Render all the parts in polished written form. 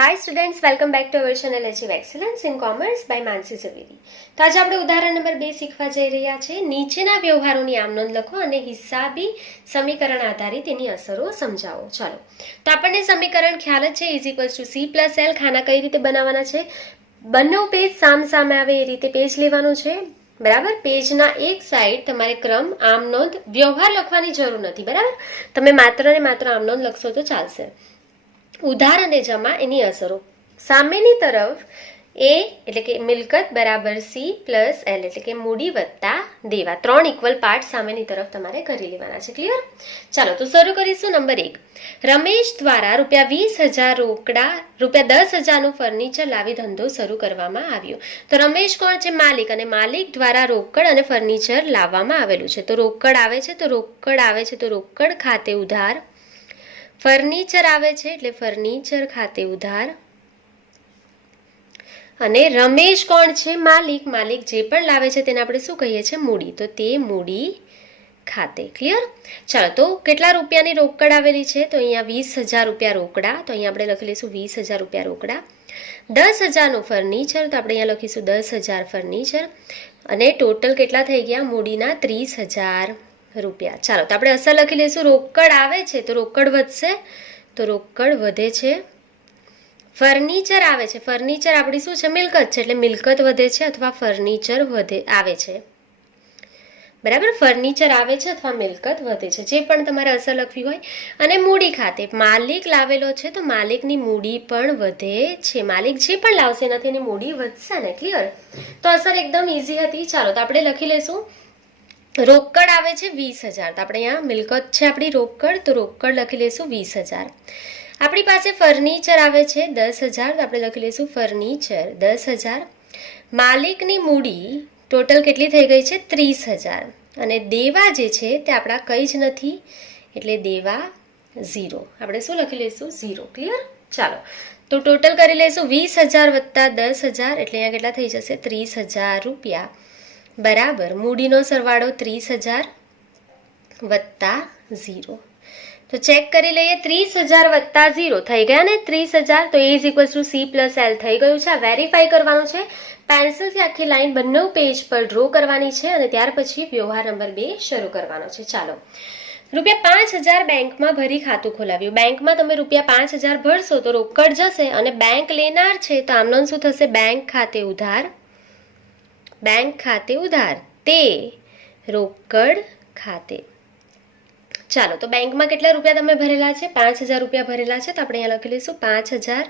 Hi students, welcome back to our channel achieve excellence in commerce by Mansi Zaveri. તો આજે આપણે ઉદાહરણ નંબર 2 શીખવા જઈ રહ્યા છે। નીચેના વ્યવહારોની આમ નોંધ લખો અને હિસાબી સમીકરણ આધારિત એની અસરો સમજાવો। ચાલો, તો આપણને સમીકરણ ખ્યાલ જ છે, C+L ખાના કઈ રીતે બનાવવાના છે। બંને પેજ સામસામે આવે એ રીતે પેજ લેવાનું છે, બરાબર। પેજના એક સાઈડ તમારે ક્રમ આમ નોંધ વ્યવહાર લખવાની જરૂર નથી, બરાબર। તમે માત્ર ને માત્ર આમ નોંધ લખશો તો ચાલશે। ઉધાર અને જમા એની અસરો સામેની તરફ એ એટલે કે મિલકત બરાબર C+L એટલે કે મૂડી વત્તા દેવા, ત્રણ ઇક્વલ પાર્ટ સામેની તરફ તમારે કરી લેવાના છે। ક્લિયર? ચાલો, તો શરૂ કરીશું। નંબર 1, રમેશ દ્વારા ₹20,000 રોકડા ₹10,000નું ફર્નિચર લાવી ધંધો શરૂ કરવામાં આવ્યો। તો રમેશ કોણ છે? માલિક, અને માલિક દ્વારા રોકડ અને ફર્નિચર લાવવામાં આવેલું છે। તો રોકડ આવે છે, તો રોકડ આવે છે, તો રોકડ ખાતે ઉધાર। ફર્નિચર આવે છે એટલે ફર્નિચર ખાતે ઉધાર। અને રમેશ કોણ છે? માલિક, માલિક જે પણ લાવે છે તેને આપણે શું કહીએ છીએ? મૂડી, તો તે મૂડી ખાતે। ક્લિયર? ચાલો, તો કેટલા રૂપિયાની રોકડ આવેલી છે? તો અહીંયા ₹20,000 રોકડા, તો અહીંયા આપણે લખી લઈશું ₹20,000 રોકડા। 10,000નું ફર્નિચર, તો આપણે અહીંયા લખીશું 10,000 ફર્નિચર। અને ટોટલ કેટલા થઈ ગયા? મૂડીના ₹30,000। ચાલો, તો આપણે અસર લખી લઈશું। રોકડ આવે છે તો રોકડ વધશે, તો રોકડ વધે છે। ફર્નિચર આવે છે, ફર્નિચર આપણી શું છે? મિલકત છે, એટલે મિલકત વધે છે અથવા ફર્નિચર આવે છે, બરાબર। ફર્નિચર આવે છે અથવા મિલકત વધે છે, જે પણ તમારે અસર લખવી હોય। અને મૂડી ખાતે માલિક લાવેલો છે તો માલિકની મૂડી પણ વધે છે। માલિક જે પણ લાવશે એનાથી એની મૂડી વધશે ને। ક્લિયર? તો અસર એકદમ ઈઝી હતી। ચાલો, તો આપણે લખી લઈશું। રોકડ આવે છે 20,000, તો આપણે અહીંયા મિલકત છે આપણી રોકડ, તો રોકડ લખી લઈશું 20,000। આપણી પાસે ફર્નિચર આવે છે 10,000, તો આપણે લખી લઈશું ફર્નિચર 10,000। માલિકની મૂડી ટોટલ કેટલી થઈ ગઈ છે? 30,000। અને દેવા જે છે તે આપણા કંઈ જ નથી, એટલે દેવા 0, આપણે શું લખી લઈશું? 0। ક્લિયર? ચાલો, તો ટોટલ કરી લઈશું 20,000 વત્તા 10,000, એટલે અહીંયા કેટલા થઈ જશે? ₹30,000 બરાબર મૂડીનો સરવાળો 30,000 વત્તા 0। તો ચેક કરી લઈએ, 30,000 વત્તા 0 થઈ ગયા ને 30,000, તો A=C+L થઈ ગયું છે। આ વેરીફાઈ કરવાનું છે। પેન્સિલથી આખી લાઈન બંને પેજ પર ડ્રો કરવાની છે અને ત્યાર પછી વ્યવહાર નંબર 2 શરૂ કરવાનો છે। ચાલો, ₹5,000 બેંકમાં ભરી ખાતું ખોલાવ્યું। બેંકમાં તમે ₹5,000 ભરશો તો રોકડ જશે, અને બેંક લેનાર છે તો આમનો શું થશે? બેંક ખાતે ઉધાર, બેંક ખાતે ઉધાર તે રોકડ ખાતે। ચાલો, તો બેંકમાં કેટલા રૂપિયા તમે ભરેલા છે? ₹5,000 ભરેલા છે, તો આપણે અહીંયા લખી લઈશું 5,000।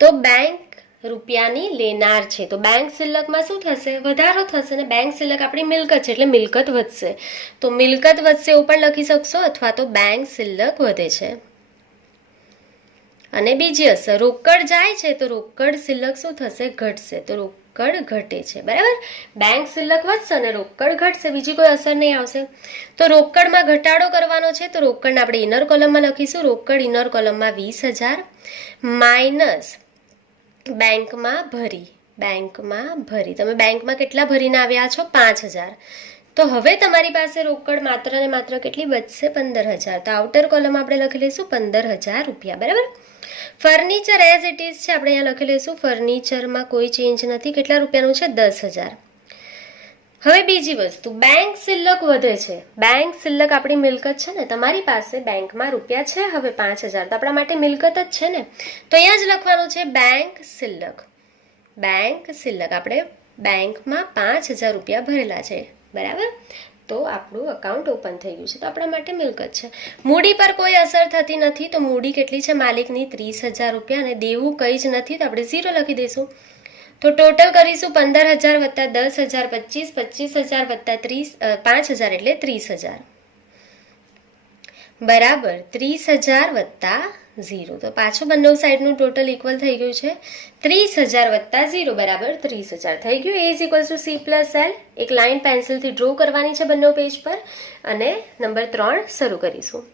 તો બેંક રૂપિયાની લેનાર છે, તો બેંક શિલ્લકમાં શું થશે? વધારો થશે ને બેંક શિલ્લક આપણી મિલકત છે એટલે મિલકત વધશે, તો મિલકત વધશે એવું પણ લખી શકશો, અથવા તો બેંક શિલ્લક વધે છે। અને બીજી અસર, રોકડ જાય છે તો રોકડ શિલ્લક શું થશે? ઘટશે, તો રોકડ ઘટે છે, બરાબર। બેંક શિલ્લક વધશે અને રોકડ ઘટશે, બીજી કોઈ અસર નહીં આવશે। તો રોકડમાં ઘટાડો કરવાનો છે, તો રોકડને આપણે ઇનર કોલમમાં લખીશું। રોકડ ઇનર કોલમમાં 20,000 માઇનસ બેંકમાં ભરી, બેંકમાં ભરી તમે બેંકમાં કેટલા ભરીને આવ્યા છો? 5,000। તો હવે તમારી પાસે રોકડ માત્ર ને માત્ર કેટલી બચશે? 15,000। તો આઉટર કોલમ આપણે લખી લઈશું ₹15,000, બરાબર। ફર્નિચર એઝ ઇટ ઇઝ છે, આપણે અહીંયા લખી લઈશું ફર્નિચરમાં કોઈ ચેન્જ નથી। કેટલા રૂપિયાનું છે? 10,000। હવે બીજી વસ્તુ, બેંક શિલ્લક વધે છે। બેંક શિલ્લક આપણી મિલકત છે ને, તમારી પાસે બેંકમાં રૂપિયા છે હવે 5,000, તો આપણા માટે મિલકત જ છે ને, તો અહીંયા જ લખવાનું છે બેંક શિલ્લક। બેંક શિલ્લક આપણે બેંકમાં ₹5,000 ભરેલા છે, બરાબર। તો આપણું અકાઉન્ટ ઓપન થઈ ગયું છે, તો આપણા માટે મિલકત છે। મૂડી પર કોઈ અસર થતી નથી, તો મૂડી કેટલી છે માલિકની? ₹30,000, અને દેવું કંઈ જ નથી, તો આપણે 0 લખી દઈશું। તો ટોટલ કરીશું 15,000 વત્તા 10,000 25,000 વત્તા 5,000 એટલે 30,000 બરાબર 30,000 વત્તા 0, તો પાછું બંને સાઈડનું ટોટલ ઇક્વલ થઈ ગયું છે। 30,000 વત્તા 0 બરાબર 30,000 થઈ ગયું। A=C+L એક લાઈન પેન્સિલથી ડ્રો કરવાની છે બંને પેજ પર, અને નંબર 3 શરૂ કરીશું।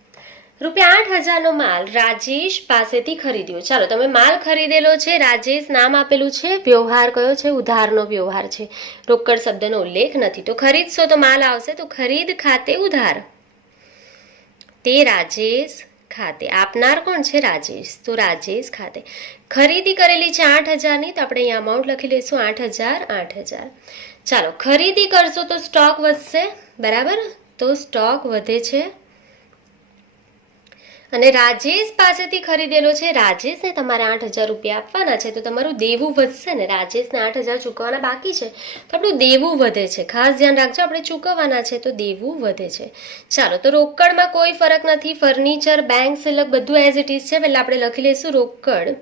₹8,000નો માલ રાજેશ પાસેથી ખરીદ્યો। ચાલો, તમે માલ ખરીદેલો છે, રાજેશ નામ આપેલું છે, વ્યવહાર કયો છે? ઉધારનો વ્યવહાર છે, રોકડ શબ્દનો ઉલ્લેખ નથી। તો ખરીદશો તો માલ આવશે, તો ખરીદ ખાતે ઉધાર તે રાજેશ ખાતે. આપનાર કોણ છે? રાજેશ. તો રાજેશ ખાતે. ખરીદી કરેલી છે 8,000ની, તો આપણે અહીંયા અમાઉન્ટ લખી લઈશું 8,000 8,000. ચાલો, ખરીદી કરશો તો સ્ટોક વધશે, બરાબર? તો સ્ટોક વધે છે. અને રાજેશ પાસેથી ખરીદેલો છે, રાજેશને તમારે 8,000 રૂપિયા આપવાના છે, તો તમારું દેવું વધશે ને. રાજેશને 8,000 ચૂકવવાના બાકી છે, તો આપણું દેવું વધે છે. ખાસ ધ્યાન રાખજો, આપણે ચૂકવવાના છે તો દેવું વધે છે. ચાલો, તો રોકડમાં કોઈ ફરક નથી. ફર્નિચર, બેંક સિલક બધું એઝ ઇટ ઇઝ છે. પહેલાં આપણે લખી લઈશું રોકડ.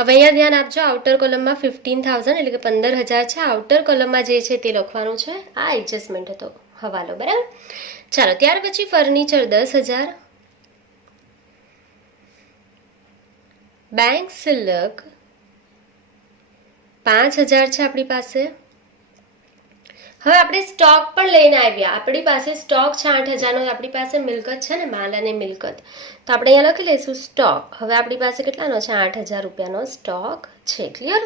હવે અહીંયા ધ્યાન આપજો, આઉટર કોલમમાં 15,000 એટલે કે 15,000 છે. આઉટર કોલમમાં જે છે તે લખવાનું છે. આ એડજસ્ટમેન્ટ હતો, હવાલો, બરાબર? ચાલો, ત્યાર પછી ફર્નિચર 10,000, બેંક સિલક 5,000 છે આપણી પાસે. હવે આપણે સ્ટોક પણ લઈને આવ્યા. આપણી પાસે સ્ટોક છે 8,000નો. આપણી પાસે મિલકત છે ને, માલ અને મિલકત, તો આપણે અહીંયા લખી લઈશું સ્ટોક. હવે આપણી પાસે કેટલાનો છે? 8,000 રૂપિયાનો સ્ટોક છે. ક્લિયર?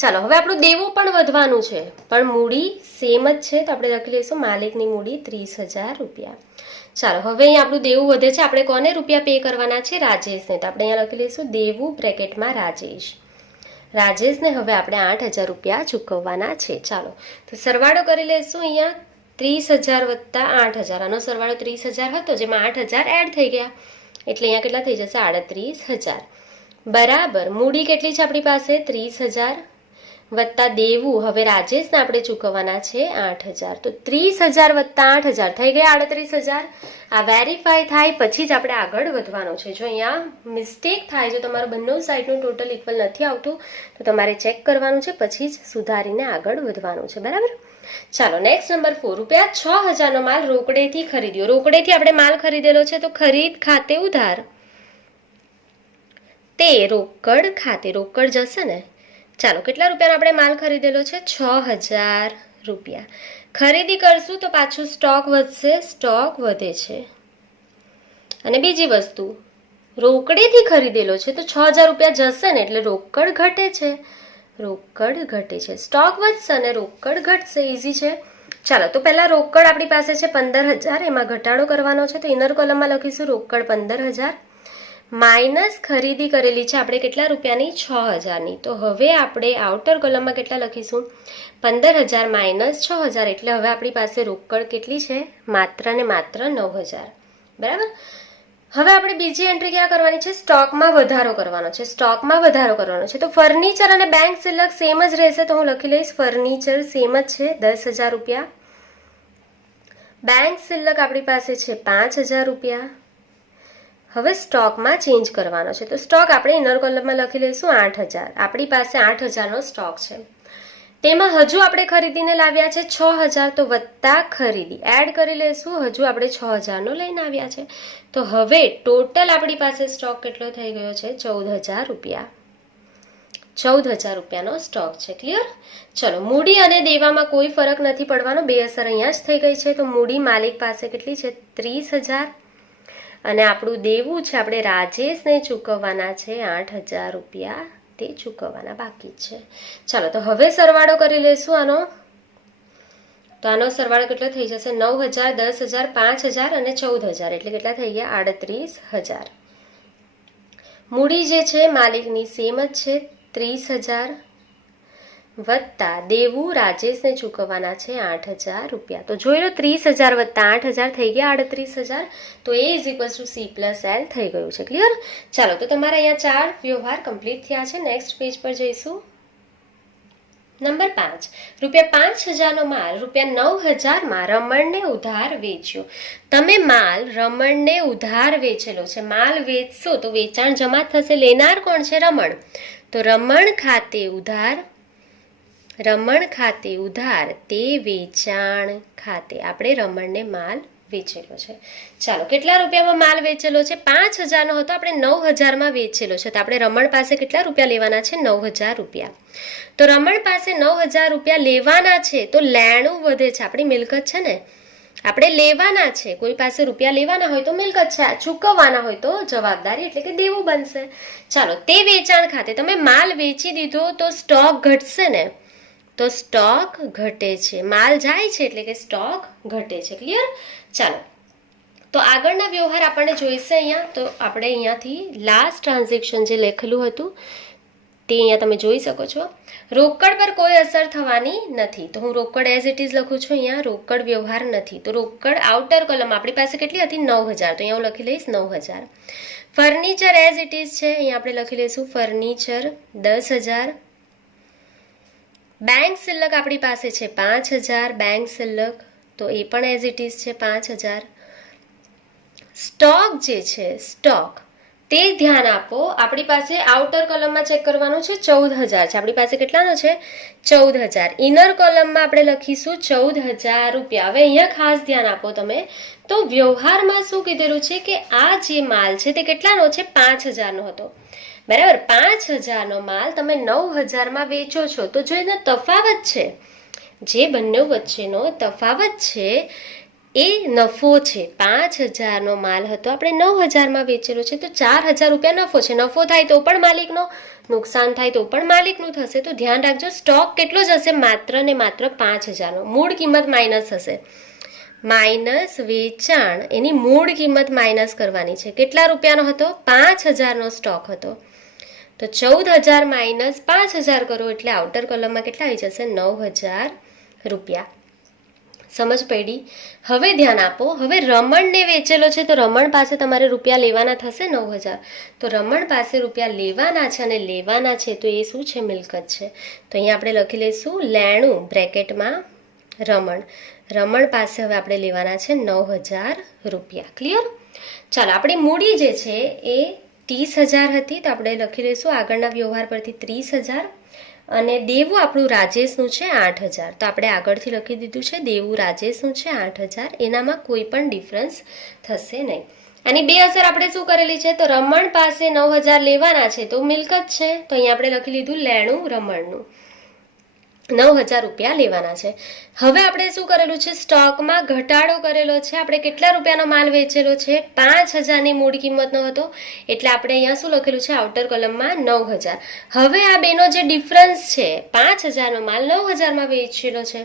ચાલો, હવે આપણું દેવું પણ વધવાનું છે, પણ મૂડી સેમ જ છે, તો આપણે લખી લઈશું માલિકની મૂડી 30,000 રૂપિયા. ચાલો, હવે અહીંયા આપણું દેવું વધે છે. આપણે કોને રૂપિયા પે કરવાના છે? રાજેશને. તો આપણે અહીંયા લખી લઈશું દેવું બ્રેકેટમાં રાજેશ. રાજેશને હવે આપણે 8,000 રૂપિયા ચૂકવવાના છે. ચાલો, તો સરવાળો કરી લઈશું. અહીંયા 30,000 વત્તા 8,000, આનો સરવાળો 30,000 હતો, જેમાં 8,000 એડ થઈ ગયા, એટલે અહીંયા કેટલા થઈ જશે? 38,000. બરાબર. મૂડી કેટલી છે આપણી પાસે? 30,000 વત્તા દેવું. હવે રાજેશને આપણે ચૂકવવાના છે 8,000, તો 30,000 વત્તા 8,000 થઈ ગયા 38,000. આ વેરીફાઈ થાય પછી જ આપણે આગળ વધવાનું છે. જો અહીંયા મિસ્ટેક થાય, જો તમારું બંને સાઈડનું ટોટલ ઇક્વલ નથી આવતું, તો તમારે ચેક કરવાનું છે, પછી જ સુધારીને આગળ વધવાનું છે, બરાબર? ચાલો, નેક્સ્ટ નંબર 4. રૂપિયા 6,000નો માલ રોકડેથી ખરીદ્યો. રોકડેથી આપણે માલ ખરીદેલો છે, તો ખરીદ ખાતે ઉધાર, તે રોકડ ખાતે. રોકડ જશે ને. ચાલો, કેટલા રૂપિયાનો આપણે માલ ખરીદેલો છે? 6,000 રૂપિયા. ખરીદી કરશું તો પાછું સ્ટોક વધશે, સ્ટોક વધે છે. અને બીજી વસ્તુ, રોકડેથી ખરીદેલો છે તો 6,000 રૂપિયા જશે ને, એટલે રોકડ ઘટે છે, રોકડ ઘટે છે. સ્ટોક વધશે અને રોકડ ઘટશે. ઇઝી છે. ચાલો, તો પહેલાં રોકડ આપણી પાસે છે 15,000, એમાં ઘટાડો કરવાનો છે, તો ઇનર કોલમમાં લખીશું રોકડ 15,000 માઇનસ ખરીદી કરેલી છે આપણે કેટલા રૂપિયાની? 6,000ની. તો હવે આપણે આઉટર કોલમમાં કેટલા લખીશું? 15,000 માઇનસ 6,000, એટલે હવે આપણી પાસે રોકડ કેટલી છે? માત્ર ને માત્ર 9,000. બરાબર. હવે આપણે બીજી એન્ટ્રી ક્યાં કરવાની છે? સ્ટોકમાં વધારો કરવાનો છે. સ્ટોકમાં વધારો કરવાનો છે, તો ફર્નિચર અને બેંક સિલક સેમ જ રહેશે, તો હું લખી લઈશ ફર્નિચર સેમ જ છે 10,000 રૂપિયા. બેંક સિલક આપણી પાસે છે 5,000 રૂપિયા. હવે સ્ટોકમાં ચેન્જ કરવાનો છે, તો સ્ટોક આપણે ઇનર કોલમમાં લખી લઈશું 8,000. આપણી પાસે 8,000નો સ્ટોક છે, તેમાં હજુ આપણે ખરીદીને લાવ્યા છે 6,000, તો વત્તા ખરીદી એડ કરી લઈશું. હજુ આપણે 6,000નો લઈને આવ્યા છે, તો હવે ટોટલ આપણી પાસે સ્ટોક કેટલો થઈ ગયો છે? 14,000 રૂપિયા. 14,000 રૂપિયાનો સ્ટોક છે. ક્લિયર? ચલો, મૂડી અને દેવામાં કોઈ ફરક નથી પડવાનો, બે અસર અહીંયા જ થઈ ગઈ છે. તો મૂડી માલિક પાસે કેટલી છે? 30,000, અને આપણું દેવું છે આપણે રાજેશને ચૂકવવાના છે 8,000 રૂપિયા, તે ચૂકવવાના બાકી છે. ચાલો, તો હવે સરવાળો કરી લઈશું આનો. તો આનો સરવાળો કેટલો થઈ જશે? 9,000, 10,000, 5,000 અને 14,000, એટલે કેટલા થઈ ગયા? 38,000. મૂડી જે છે માલિકની સેમ જ છે 30,000 વત્તા દેવું રાજેશને ચૂકવવાના છે 8,000 રૂપિયા. તો જોઈ લો, 30,000 વત્તા 8,000 થઈ ગયા 38,000. તો A = C+L થઈ ગયું છે. ક્લિયર? ચાલો, તો તમારા અહીંયા 4 વ્યવહાર કમ્પ્લીટ થયા છે. નેક્સ્ટ પેજ પર જઈશું. નંબર 5. રૂપિયા 5,000નો માલ રૂપિયા 9,000માં રમણને ઉધાર વેચ્યો. તમે માલ રમણને ઉધાર વેચેલો છે. માલ વેચશો તો વેચાણ જમા થશે. લેનાર કોણ છે? રમણ. તો રમણ ખાતે ઉધાર, રમણ ખાતે ઉધાર, તે વેચાણ ખાતે. આપણે રમણને માલ વેચેલો છે. ચાલો, કેટલા રૂપિયામાં માલ વેચેલો છે? 5,000નો હતો, આપણે 9,000માં વેચેલો છે, તો આપણે રમણ પાસે કેટલા રૂપિયા લેવાના છે? 9,000 રૂપિયા. તો રમણ પાસે 9,000 રૂપિયા લેવાના છે, તો લેણું વધે છે. આપણી મિલકત છે ને, આપણે લેવાના છે. કોઈ પાસે રૂપિયા લેવાના હોય તો મિલકત છે, ચૂકવવાના હોય તો જવાબદારી એટલે કે દેવું બનશે. ચાલો, તે વેચાણ ખાતે. તમે માલ વેચી દીધો તો સ્ટોક ઘટશે ને, તો સ્ટોક ઘટે છે. માલ જાય છે એટલે કે સ્ટોક ઘટે છે. ક્લિયર? ચાલો, તો આગળના વ્યવહાર આપણને જોઈશે અહીંયા. તો આપણે અહીંયાથી લાસ્ટ ટ્રાન્ઝેક્શન જે લખેલું હતું તે અહીંયા તમે જોઈ શકો છો. રોકડ પર કોઈ અસર થવાની નથી, તો હું રોકડ એઝ ઇટ ઇઝ લખું છું. અહીંયા રોકડ વ્યવહાર નથી, તો રોકડ આઉટર કોલમ આપણી પાસે કેટલી હતી 9000, તો અહીંયા હું લખી લઈશ 9000. ફર્નિચર એઝ ઇટ ઇઝ છે, અહીંયા આપણે લખી લઈશું ફર્નિચર 10000. બેંક શિલ્લક આપણી પાસે છે 5000, બેંક શિલ્લક તો એ પણ એઝ ઇટ ઇઝ છે 5000. સ્ટોક જે છે સ્ટોક તે ધ્યાન આપો, આપણી પાસે આઉટર કોલમમાં ચેક કરવાનું છે 14000 છે, આપણી પાસે કેટલાનો છે 14000. ઇનર કોલમમાં આપણે લખીશું 14000 રૂપિયા. હવે અહીંયા ખાસ ધ્યાન આપો તમે, તો વ્યવહારમાં શું કીધેલું છે કે આ જે માલ છે તે કેટલાનો છે 5000 નો હતો, બરાબર. 5000 નો માલ તમે 9000 વેચો છો, તો જો એનો તફાવત છે, જે બંને વચ્ચેનો તફાવત છે એ નફો છે. 5000 નો માલ હતો, આપણે 9000 વેચેલો છે, તો 4000 રૂપિયા નફો છે. નફો થાય તો પણ માલિકનો, નુકસાન થાય તો પણ માલિકનું થશે. તો ધ્યાન રાખજો, સ્ટોક કેટલો જ હશે, માત્ર ને માત્ર 5000 નો. મૂળ કિંમત માઇનસ હશે, માઇનસ વેચાણ, એની મૂળ કિંમત માઇનસ કરવાની છે. કેટલા રૂપિયાનો હતો 5000 નો સ્ટોક હતો, તો 14000 માઇનસ 5000 કરો એટલે આઉટર કોલમમાં કેટલા આવી જશે 9000 રૂપિયા. સમજ પડી? હવે ધ્યાન આપો, હવે રમણને વેચેલો છે, તો રમણ પાસે તમારે રૂપિયા લેવાના થશે 9000, તો રમણ પાસે રૂપિયા લેવાના છે અને લેવાના છે, તો એ શું છે મિલકત છે. તો અહીંયા આપણે લખી લઈશું લેણું બ્રેકેટમાં રમણ. રમણ પાસે હવે આપણે લેવાના છે 9000 રૂપિયા. ક્લિયર? ચાલો, આપણી મૂડી જે છે એ 30000 હતી, તો આપણે લખી લઈશું આગળના વ્યવહાર પરથી 30000. અને દેવું આપણું રાજેશનું છે 8000, તો આપણે આગળથી લખી દીધું છે દેવું રાજેશનું છે 8000. એનામાં કોઈ પણ ડિફરન્સ થશે નહીં. આની બે અસર આપણે શું કરેલી છે, તો રમણ પાસે 9000 લેવાના છે, તો મિલકત છે, તો અહીંયા આપણે લખી લીધું લેણું રમણનું 9000 રૂપિયા લેવાના છે. હવે આપણે શું કરેલું છે, સ્ટોકમાં ઘટાડો કરેલો છે. આપણે કેટલા રૂપિયાનો માલ વેચેલો છે 5000 ની મૂળ કિંમતનો હતો, એટલે આપણે અહીંયા શું લખેલું છે આઉટર કોલમમાં 9000. હવે આ બેનો જે ડિફરન્સ છે, 5000 નો માલ 9000 વેચેલો છે,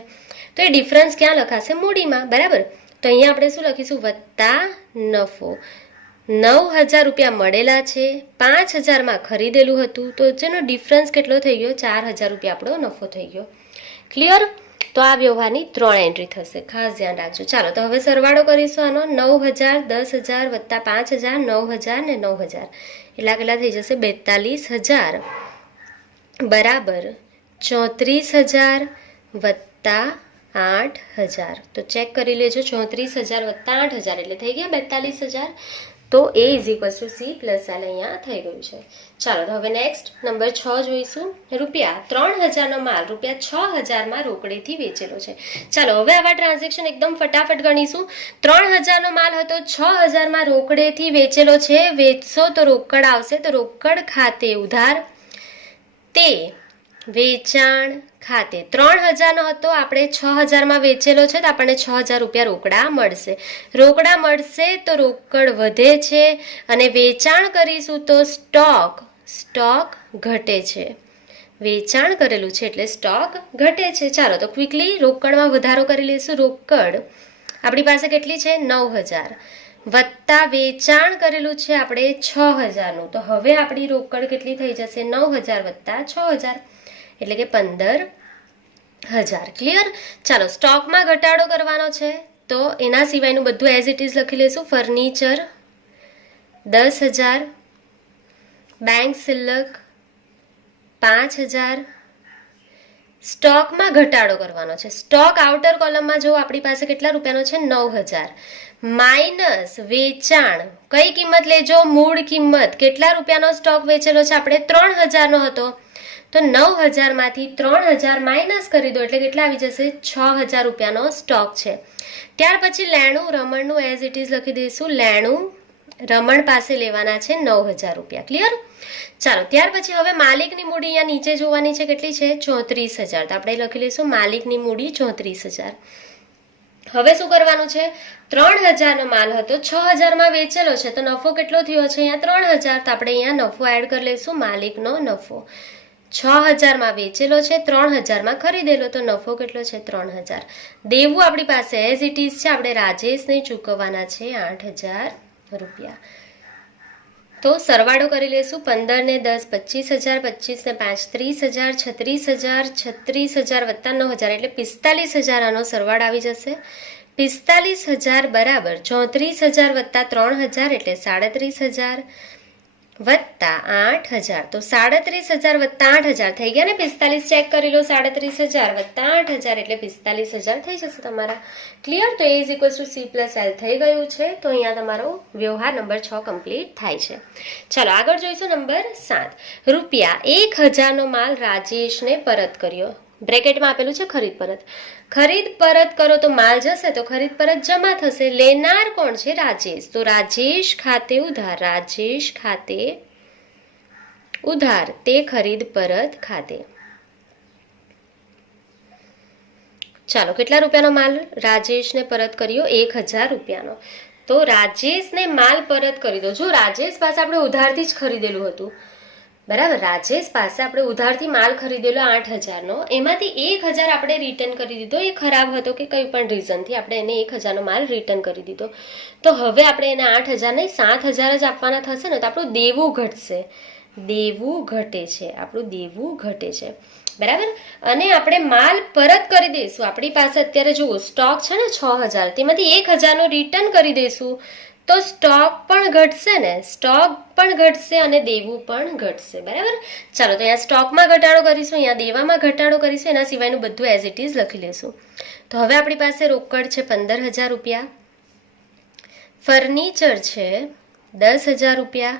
તો એ ડિફરન્સ ક્યાં લખાશે, મૂડીમાં, બરાબર. તો અહીંયા આપણે શું લખીશું, વત્તા નફો. 9000 રૂપિયા મળેલા છે, 5000 ખરીદેલું હતું, તો જેનો ડિફરન્સ કેટલો થઈ ગયો 4000 રૂપિયા આપણો નફો થઈ ગયો. ક્લિયર? તો આ વ્યવહારની 3 એન્ટ્રી થશે, ખાસ ધ્યાન રાખજો. ચાલો, તો હવે સરવાળો કરીશું આનો. 9000, 10000 વત્તા 5000, 9000 ને 9000 એટલા કેટલા થઈ જશે 42000 બરાબર 34000 વત્તા 8000. તો ચેક કરી લેજો, 34000 વત્તા 8000 એટલે થઈ ગયા 42000. તો A = C + L અહીંયા થઈ ગયું છે. ચાલો, તો હવે નેક્સ્ટ નંબર 6 જોઈશું. રૂપિયા 3000 નો માલ રૂપિયા 6000 રોકડેથી વેચેલો છે. ચાલો, હવે આવા ટ્રાન્ઝેક્શન એકદમ ફટાફટ ગણીશું. 3000 નો માલ હતો, 6000 રોકડેથી વેચેલો છે. વેચશો તો રોકડ આવશે, તો રોકડ ખાતે ઉધાર તે વેચાણ ખાતે. 3000 નો હતો, આપણે 6000 વેચેલો છે, તો આપણને 6000 રૂપિયા રોકડા મળશે. રોકડા મળશે તો રોકડ વધે છે, અને વેચાણ કરીશું તો સ્ટોક ઘટે છે. વેચાણ કરેલું છે એટલે સ્ટોક ઘટે છે. ચાલો, તો ક્વિકલી રોકડમાં વધારો કરી લઈશું. રોકડ આપણી પાસે કેટલી છે 9000 વત્તા વેચાણ કરેલું છે આપણે 6000 નું, તો હવે આપણી રોકડ કેટલી થઈ જશે 9000 વત્તા 6000 એટલે કે 15000. ક્લિયર? ચાલો, સ્ટોકમાં ઘટાડો કરવાનો છે, તો એના સિવાયનું બધું એઝ ઇટ ઇઝ લખી લઈશું. ફર્નિચર 10000, બેંક શિલ્લક 5000. સ્ટોકમાં ઘટાડો કરવાનો છે. સ્ટોક આઉટર કોલમમાં જો આપણી પાસે કેટલા રૂપિયાનો છે 9000 માઇનસ વેચાણ. કઈ કિંમત લેજો, મૂળ કિંમત. કેટલા રૂપિયાનો સ્ટોક વેચેલો છે આપણે 3000 નો હતો, તો 9000 માંથી 3000 માઇનસ કરી દો એટલે કેટલા આવી જશે 6000 રૂપિયાનો સ્ટોક છે. ત્યાર પછી લેણું રમણનું એઝ ઇટ ઇઝ લખી દઈશું. લેણું રમણ પાસે લેવાના છે 9000 રૂપિયા. ક્લિયર? ચાલો, ત્યાર પછી હવે માલિકની મૂડી અહીંયા નીચે જોવાની છે, કેટલી છે 34000, તો આપણે લખી લઈશું માલિકની મૂડી 34000. હવે શું કરવાનું છે, 3000 નો માલ હતો, 6000 વેચેલો છે, તો નફો કેટલો થયો છે અહીંયા 3000, તો આપણે અહીંયા નફો એડ કરી લઈશું, માલિકનો નફો. 6,000માં વેચેલો છે, 3,000માં ખરીદેલો, તો નફો કેટલો છે 3,000. દેવું આપણી પાસે એઝ ઇટ ઇઝ છે, આપણે રાજેશને ચૂકવવાના છે 8,000 રૂપિયા. તો સરવાળો કરી લેશું. 15 ને 10 25,000, 25 ને 5 30,000, 36,000, 36,000 વત્તા 9,000 એટલે 45,000. આનો સરવાળો આવી જશે. 45,000 બરાબર 34,000 વત્તા 3,000 એટલે 37,000 વત્તા 8,000. તો 37,000 વત્તા 8,000 થઈ ગયા ને. 45 ચેક કરી લો. 37,000 વત્તા 8,000 એટલે 45,000 થઈ જશે તમારા. ક્લિયર? તો A = C+L થઈ ગયું છે. તો અહીંયા તમારો વ્યવહાર નંબર 6 કમ્પ્લીટ થાય છે. ચાલો આગળ જોઈશું નંબર 7. રૂપિયા 1,000નો માલ રાજેશને પરત કર્યો. બ્રેકેટમાં આપેલું છે ખરીદ પરત. ખરીદ પરત કરો તો માલ જશે, તો ખરીદ પરત જમા થશે. લેનાર કોણ છે? રાજેશ. તો રાજેશ ખાતે ઉધાર, રાજેશ ખાતે ઉધાર, તે ખરીદ પરત ખાતે. ચાલો કેટલા રૂપિયાનો માલ રાજેશને પરત કર્યો? 1,000 રૂપિયાનો. તો રાજેશને માલ પરત કરી દો. જો રાજેશ પાસે આપણે ઉધારથી જ ખરીદેલું હતું, બરાબર, રાજેશ પાસે આપણે ઉધારથી માલ ખરીદેલો 8,000નો, એમાંથી 1,000 આપણે રિટર્ન કરી દીધો. એ ખરાબ હતો કે કંઈ પણ રીઝનથી આપણે એને 1,000નો માલ રિટર્ન કરી દીધો. તો હવે આપણે એને 8,000 નહીં 7,000 જ આપવાના થશે ને. તો આપણું દેવું ઘટશે. દેવું ઘટે છે, આપણું દેવું ઘટે છે, બરાબર. અને આપણે માલ પરત કરી દઈશું. આપણી પાસે અત્યારે જુઓ સ્ટોક છે ને 6,000, તેમાંથી 1,000નો રિટર્ન કરી દઈશું તો સ્ટોક પણ ઘટશે ને. સ્ટોક પણ ઘટશે અને દેવું પણ ઘટશે, બરાબર. ચાલો તો અહીંયા સ્ટોકમાં ઘટાડો કરીશું, અહીંયા દેવામાં ઘટાડો કરીશું, એના સિવાયનું બધું એઝ ઇટ ઇઝ લખી લઈશું. તો હવે આપણી પાસે રોકડ છે 15,000 રૂપિયા, ફર્નિચર છે 10,000 રૂપિયા,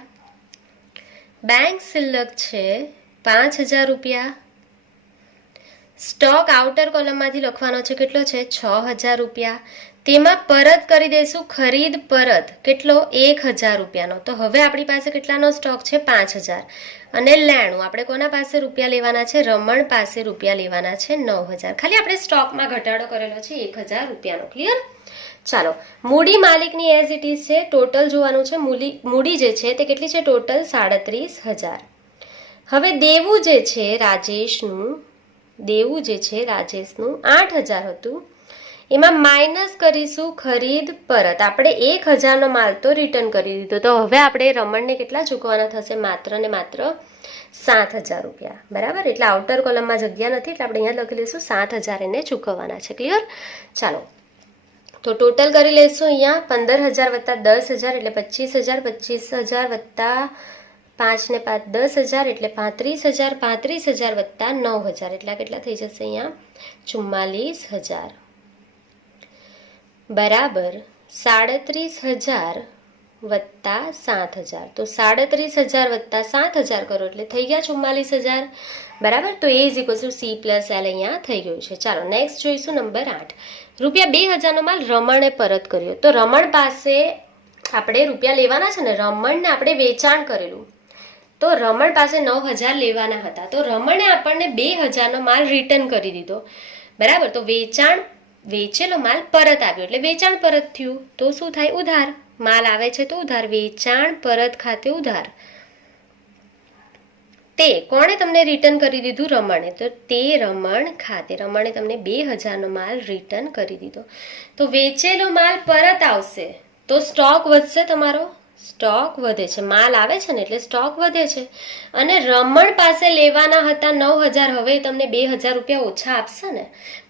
બેંક શિલ્લક છે 5,000 રૂપિયા, સ્ટોક આઉટર કોલમમાંથી લખવાનો છે કેટલો છે 6,000 રૂપિયા. તેમાં પરત કરી દઈશું ખરીદ પરત કેટલો 1,000 રૂપિયાનો. તો હવે આપણી પાસે કેટલાનો સ્ટોક છે 5,000. અને લેણું આપણે કોના પાસે રૂપિયા લેવાના છે? રમણ પાસે રૂપિયા લેવાના છે 9,000. ખાલી આપણે સ્ટોકમાં ઘટાડો કરેલો છે 1,000 રૂપિયાનો. ક્લિયર? ચાલો મૂડી માલિકની એઝ ઇટ ઇઝ છે. ટોટલ જોવાનું છે. મૂડી જે છે તે કેટલી છે? ટોટલ 37,000. હવે દેવું જે છે રાજેશનું, દેવું જે છે રાજેશનું 8,000 હતું, એમાં માઇનસ કરીશું ખરીદ પરત. આપણે 1,000નો માલ તો રિટર્ન કરી દીધો, તો હવે આપણે રમણને કેટલા ચૂકવવાના થશે? માત્ર ને માત્ર 7,000 રૂપિયા, બરાબર. એટલે આઉટર કોલમમાં જગ્યા નથી એટલે આપણે અહીંયા લખી લઈશું 7,000 એને ચૂકવવાના છે. ક્લિયર? ચાલો તો ટોટલ કરી લઈશું. અહીંયા 15,000 વત્તા 10,000 એટલે 25,000, 25,000 વત્તા 5 ને 5 10,000 એટલે 35,000, 35,000 વત્તા 9,000 એટલે કેટલા થઈ જશે? અહીંયા 44,000 બરાબર 37,000 વત્તા 7,000. તો 37,000 વત્તા 7,000 કરો એટલે થઈ ગયા 44,000, બરાબર. તો A = C+L અહીંયા થઈ ગયું છે. ચાલો નેક્સ્ટ જોઈશું નંબર 8. રૂપિયા 2,000નો માલ રમણે પરત કર્યો. તો રમણ પાસે આપણે રૂપિયા લેવાના છે ને, રમણને આપણે વેચાણ કરેલું, તો રમણ પાસે 9,000 લેવાના હતા, તો રમણે આપણને 2,000નો માલ રિટર્ન કરી દીધો, બરાબર. તો વેચેલો માલ પરત આવ્યો એટલે વેચાણ પરત થયું. તો શું થાય? ઉધાર. માલ આવે છે તો ઉધાર. વેચાણ પરત ખાતે ઉધાર. તે કોણે તમને રિટર્ન કરી દીધું? રમણે. તો તે રમણ ખાતે, રમણે તમને 2,000નો માલ રિટર્ન કરી દીધો. તો વેચેલો માલ પરત આવશે તો સ્ટોક વધશે તમારો. સ્ટોક વધે છે, માલ આવે છે ને એટલે સ્ટોક વધે છે. અને રમણ પાસે લેવાના હતા 9,000, હવે તમને 2,000 રૂપિયા ઓછા આપશે ને,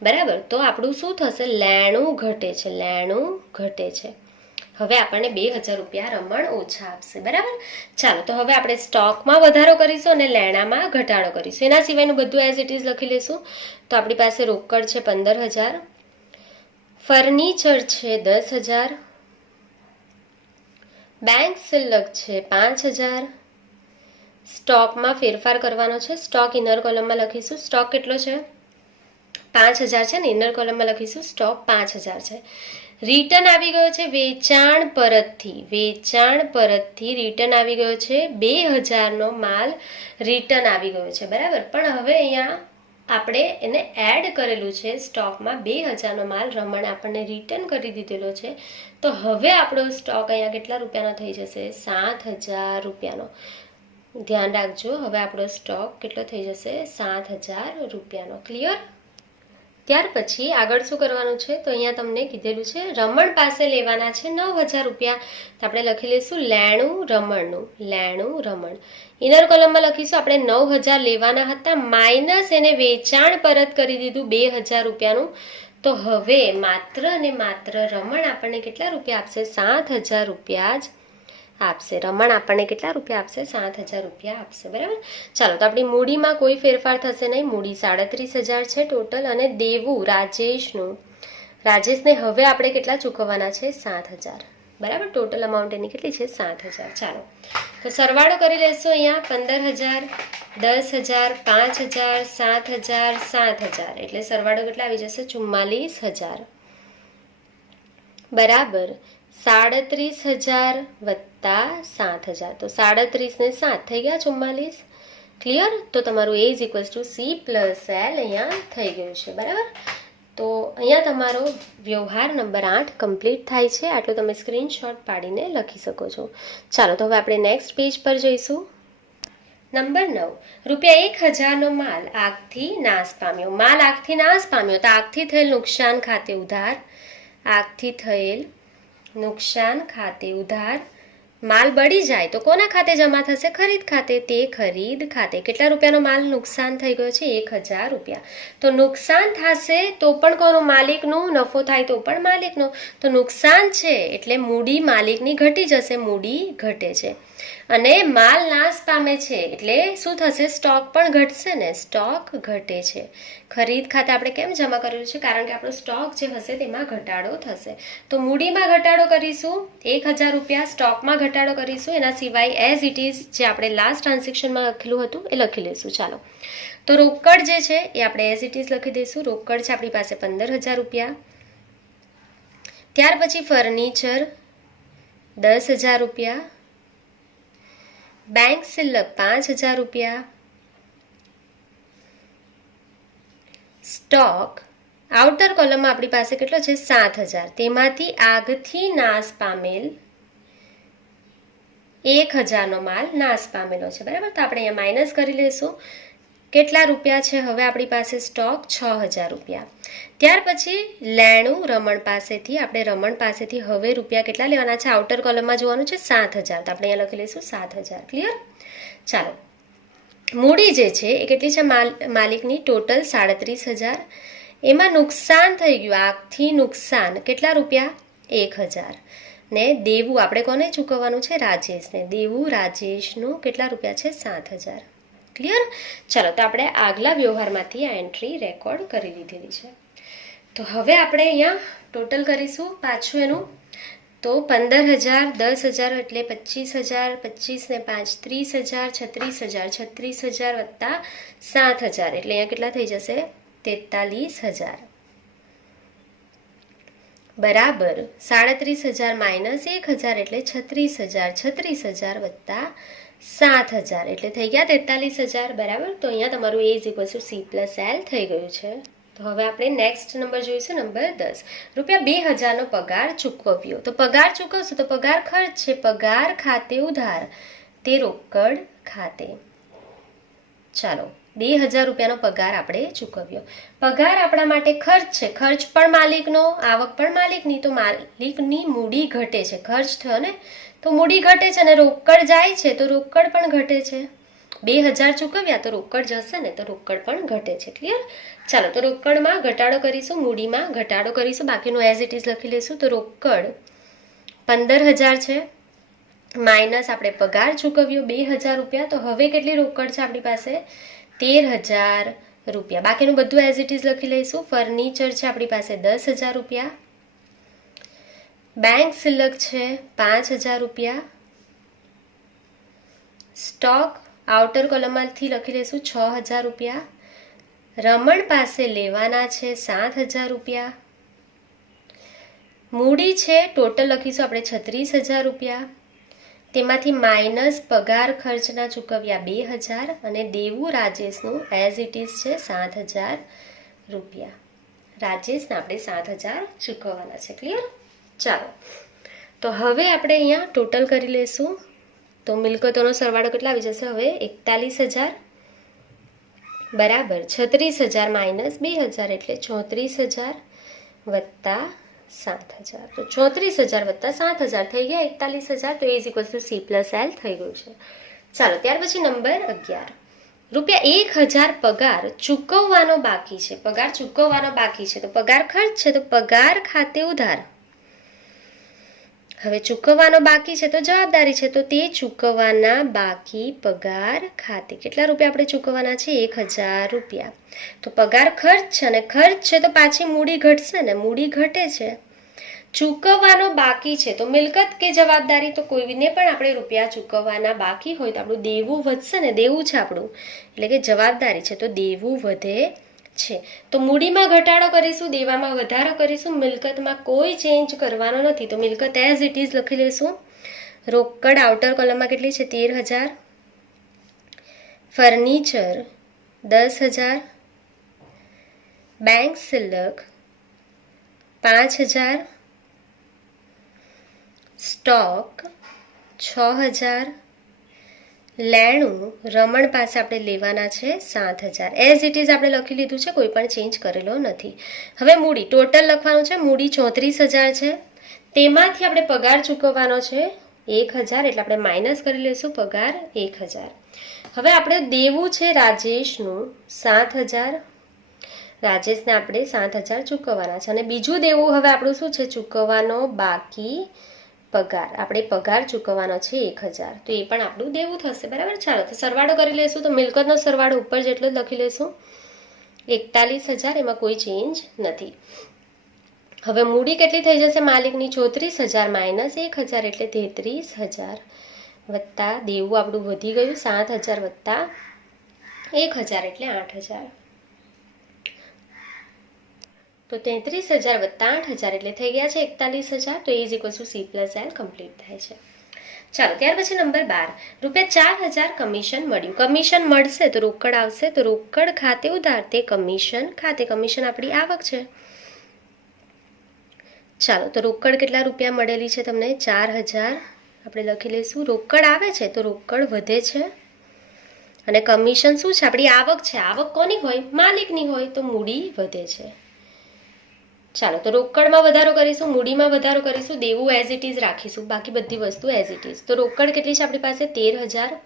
બરાબર. તો આપણું શું થશે? લેણું ઘટે છે, લેણું ઘટે છે. હવે આપણને 2,000 રૂપિયા રમણ ઓછા આપશે, બરાબર. ચાલો તો હવે આપણે સ્ટોકમાં વધારો કરીશું અને લેણામાં ઘટાડો કરીશું. એના સિવાયનું બધું એઝ ઇટ ઇઝ લખી લઈશું. તો આપણી પાસે રોકડ છે 15,000, ફર્નિચર છે 10,000, બેંક શિલ્લક છે 5,000, સ્ટોકમાં ફેરફાર કરવાનો છે. સ્ટોક ઇનર કોલમમાં લખીશું. સ્ટોક કેટલો છે? 5,000 છે ને, ઇનર કોલમમાં લખીશું સ્ટોક 5,000 છે. રિટર્ન આવી ગયો છે વેચાણ પરતથી, વેચાણ પરતથી રિટર્ન આવી ગયો છે 2,000નો માલ રિટર્ન આવી ગયો છે, બરાબર. પણ હવે અહીંયા આપણે એને એડ કરેલું છે સ્ટોકમાં. 2,000નો માલ રમણ આપણને રિટર્ન કરી દીધેલો છે. તો હવે આપણો સ્ટોક અહીંયા કેટલા રૂપિયાનો થઈ જશે? 7,000 રૂપિયાનો. ધ્યાન રાખજો. હવે આપણો સ્ટોક કેટલો થઈ જશે? 7,000 રૂપિયાનો. ક્લિયર? ત્યાર પછી આગળ શું કરવાનું છે? તો અહીંયા તમને કીધેલું છે રમણ પાસે લેવાના છે 9,000 રૂપિયા. તો આપણે લખી લઈશું લેણું રમણનું. લેણું રમણ. ઇનર કોલમમાં લખીશું આપણે 9,000 લેવાના હતા માઇનસ એને વેચાણ પરત કરી દીધું 2,000 રૂપિયાનું. તો હવે માત્ર અને માત્ર રમણ આપણને કેટલા રૂપિયા આપશે? 7,000 રૂપિયા જ આપશે. રમણ આપણને કેટલા રૂપિયા આપશે? 7,000 રૂપિયા આપશે. બરાબર. ચાલો, તો આપણી મૂડીમાં કોઈ ફેરફાર થશે નહીં. મૂડી 37,000 છે ટોટલ. અને દેવું રાજેશને હવે આપણે કેટલા ચૂકવવાના છે? 7,000. બરાબર. ટોટલ અમાઉન્ટ એની કેટલી છે? 7,000. ચાલો, તો સરવાળો કરી લેશો. અહીંયા 15,000, 10,000, 5,000, 7,000, 7,000 એટલે સરવાળો કેટલા આવી જશે? 44,000 બરાબર 37,000 વત્તા 7,000. તો 37 ને 7 થઈ ગયા 44. ક્લિયર? તો તમારું A is equals to C plus L અહીંયા થઈ ગયું છે. બરાબર. તો અહીંયા તમારો વ્યવહાર નંબર 8 કમ્પ્લીટ થાય છે. આટલું તમે સ્ક્રીનશોટ પાડીને લખી શકો છો. ચાલો, તો હવે આપણે નેક્સ્ટ પેજ પર જઈશું. નંબર 9, ₹1,000નો માલ આગથી નાશ પામ્યો. માલ આગથી નાશ પામ્યો તો આગથી થયેલ નુકસાન ખાતે ઉધાર. આગથી થયેલ નુકસાન ખાતે ઉધાર. માલ બળી જાય તો કોના ખાતે જમા થશે? ખરીદ ખાતે. તે ખરીદ ખાતે. કેટલા રૂપિયાનો માલ નુકસાન થઈ ગયો છે? 1,000 રૂપિયા. તો નુકસાન થશે તો પણ કોનું? માલિકનું. નફો થાય તો પણ માલિકનો. તો નુકસાન છે એટલે મૂડી માલિકની ઘટી જશે. મૂડી ઘટે છે. અને માલ નાશ પામે છે એટલે શું થશે? સ્ટોક પણ ઘટશે ને. સ્ટોક ઘટે છે. ખરીદ ખાતે આપણે કેમ જમા કરેલું છે? કારણ કે આપણો સ્ટોક જે હશે તેમાં ઘટાડો થશે. તો મૂડીમાં ઘટાડો કરીશું 1,000 રૂપિયા, સ્ટોકમાં ઘટાડો કરીશું. એના સિવાય એઝ ઇટ ઇઝ જે આપણે લાસ્ટ ટ્રાન્ઝેક્શનમાં લખેલું હતું એ લખી લઈશું. ચાલો, તો રોકડ જે છે એ આપણે એઝ ઇટ ઇઝ લખી દઈશું. રોકડ છે આપણી પાસે 15,000 રૂપિયા. ત્યાર પછી ફર્નિચર 10,000 રૂપિયા. બેંક સિલક 5,000 રૂપિયા. સ્ટોક આઉટર કોલમમાં આપણી પાસે કેટલો છે? 7,000. તેમાંથી આગથી નાશ પામેલ 1,000નો માલ નાશ પામેલો છે. બરાબર. તો આપણે અહીંયા માઇનસ કરી લઈશું. કેટલા રૂપિયા છે હવે આપણી પાસે? સ્ટોક 6,000 રૂપિયા. ત્યાર પછી લેણું રમણ પાસેથી. આપણે રમણ પાસેથી હવે રૂપિયા કેટલા લેવાના છે? આઉટર કોલમમાં જોવાનું છે 7,000. તો આપણે અહીંયા લખી લઈશું 7,000. ક્લિયર? ચાલો, મૂડી જે છે એ કેટલી છે માલિકની? ટોટલ 37,000. એમાં નુકસાન થઈ ગયું. આગથી નુકસાન કેટલા રૂપિયા? 1,000. ને દેવું આપણે કોને ચૂકવવાનું છે? રાજેશને. દેવું રાજેશનું કેટલા રૂપિયા છે? 7,000. ક્લિયર? ચાલો, તો આપણે આગલા વ્યવહારમાંથી આ એન્ટ્રી રેકોર્ડ કરી લીધેલી છે. તો હવે આપણે અહીંયા ટોટલ કરીશું પાછું એનું. તો 15,000, 10,000 એટલે 25,000, 25 ને 5 30,000, 36,000, 36,000 વત્તા 7,000 એટલે અહીંયા કેટલા થઈ જશે? 43,000 બરાબર 37,000 માઇનસ 1,000 એટલે 36,000, 36,000 વત્તા 7,000 એટલે થઈ ગયા 43,000. બરાબર. તો અહીંયા તમારું A is equals to C plus L થઈ ગયું છે. તો હવે આપણે નેક્સ્ટ નંબર જોઈશું. નંબર 10, ₹2,000નો પગાર ચૂકવ્યો. તો પગાર ચૂકવશું તો પગાર ખર્ચ છે. પગાર ખાતે ઉધાર. તે રોકડ ખાતે. ચાલો, 2,000 રૂપિયાનો પગાર આપણે ચૂકવ્યો. પગાર આપણા માટે ખર્ચ છે. ખર્ચ પણ માલિકનો, આવક પણ માલિકની. તો માલિકની મૂડી ઘટે છે. ખર્ચ થયો ને તો મૂડી ઘટે છે અને રોકડ જાય છે તો રોકડ પણ ઘટે છે. 2,000 ચૂકવ્યા તો રોકડ જશે ને તો રોકડ પણ ઘટે છે. ક્લિયર? ચાલો, તો રોકડમાં ઘટાડો કરીશું, મૂડીમાં ઘટાડો કરીશું, બાકીનું એઝ ઇટ ઇઝ લખી લઈશું. તો રોકડ 15,000 છે માઇનસ આપણે પગાર ચૂકવ્યો 2,000 રૂપિયા. તો હવે કેટલી રોકડ છે આપણી પાસે? 13,000 રૂપિયા. બાકીનું બધું એઝ ઇટ ઇઝ લખી લઈશું. ફર્નિચર છે આપણી પાસે 10,000 રૂપિયા. બેંક સિલક છે 5,000 રૂપિયા. સ્ટોક આઉટર કોલમમાંથી લખી લઈશું 6,000 રૂપિયા. રમણ પાસે લેવાના છે 7,000 રૂપિયા. મૂડી છે ટોટલ લખીશું આપણે 36,000 રૂપિયા. તેમાંથી માઇનસ પગાર ખર્ચના ચૂકવ્યા 2,000 અને દેવું રાજેશનું એઝ ઇટ ઇઝ છે 7,000 રૂપિયા. રાજેશને આપણે 7,000 ચૂકવવાના છે. ક્લિયર? ચાલો, તો હવે આપણે અહીંયા ટોટલ કરી લઈશું. તો તો મિલકતોનો સરવાળો કેટલા આવી જશે હવે 41,000 બરાબર 36,000 માઇનસ 2,000 એટલે 34,000 વત્તા 7,000. તો 34,000 વત્તા 7,000 થઈ ગયા 41,000. તો is equal to C plus L થઈ ગયું છે. ચાલો ત્યાર પછી નંબર 11. રૂપિયા 1,000 પગાર ચૂકવવાનો બાકી છે. પગાર ચૂકવવાનો બાકી છે તો પગાર ખર્ચ છે તો પગાર ખાતે ઉધાર. હવે ચૂકવવાનો બાકી છે તો જવાબદારી છે તો તે ચૂકવવાના બાકી પગાર ખાતે. કેટલા રૂપિયા આપણે ચૂકવવાના છે 1,000 રૂપિયા. તો પગાર ખર્ચ છે અને ખર્ચ છે તો પાછી મૂડી ઘટશે ને, મૂડી ઘટે છે. ચૂકવવાનો બાકી છે તો મિલકત કે જવાબદારી, તો કોઈને પણ આપણે રૂપિયા ચૂકવવાના બાકી હોય તો આપણું દેવું વધશે ને, દેવું છે આપણું એટલે કે જવાબદારી છે તો દેવું વધે છે. તો મૂડીમાં ઘટાડો કરીશું, દેવામાં વધારો કરીશું, મિલકતમાં કોઈ ચેન્જ કરવાનો નથી. તો મિલકત એઝ ઇટ ઇઝ લખી લઈશું. રોકડ આઉટર કોલમમાં કેટલી છે 13,000, ફર્નિચર 10,000, બેંક શિલ્લક 5,000, સ્ટોક 6,000, લેણું રમણ પાસે આપણે લેવાના છે 7,000. એઝ ઇટ ઇઝ આપણે લખી લીધું છે, કોઈ પણ ચેન્જ કરેલો નથી. હવે મૂડી ટોટલ લખવાનું છે. મૂડી 34,000 છે, તેમાંથી આપણે પગાર ચૂકવવાનો છે 1,000 એટલે આપણે માઇનસ કરી લઈશું પગાર 1,000. હવે આપણે દેવું છે રાજેશનું 7,000, રાજેશને આપણે 7,000 ચૂકવવાના છે. અને બીજું દેવું હવે આપણું શું છે ચૂકવવાનો બાકી પગાર. આપણે પગાર ચૂકવવાનો છે 1,000 તો એ પણ આપણું દેવું થશે. બરાબર. ચાલો તો સરવાળો કરી લઈશું. તો મિલકતનો સરવાળો ઉપર જેટલો જ લખી લઈશું 41,000, એમાં કોઈ ચેન્જ નથી. હવે મૂડી કેટલી થઈ જશે માલિકની 34,000 માઇનસ 1,000 એટલે 33,000 વત્તા દેવું આપણું વધી ગયું 7,000 વત્તા 1,000 એટલે 8,000. તો 33,000 વત્તા 8,000 એટલે થઈ ગયા છે 41,000. તો is equal to C plus L complete થાય છે. ચાલો ત્યાર પછી નંબર 12. રૂપિયા 4,000 કમિશન મળ્યું. કમિશન મળશે તો રોકડ આવશે તો રોકડ ખાતે ઉધાર, તે કમિશન ખાતે. કમિશન આપણી આવક છે. ચાલો તો રોકડ કેટલા રૂપિયા મળેલી છે તમને 4,000 આપણે લખી લઈશું. રોકડ આવે છે તો રોકડ વધે છે અને કમિશન શું છે આપણી આવક છે. આવક કોની હોય માલિકની હોય તો મૂડી વધે છે. ચાલો તો રોકડમાં વધારો કરીશું, મૂડીમાં વધારો કરીશું, દેવું એઝ ઇટ ઇઝ રાખીશું, બાકી બધી વસ્તુ એઝ ઇટ ઇઝ. તો રોકડ કેટલી છે આપણી પાસે 13,000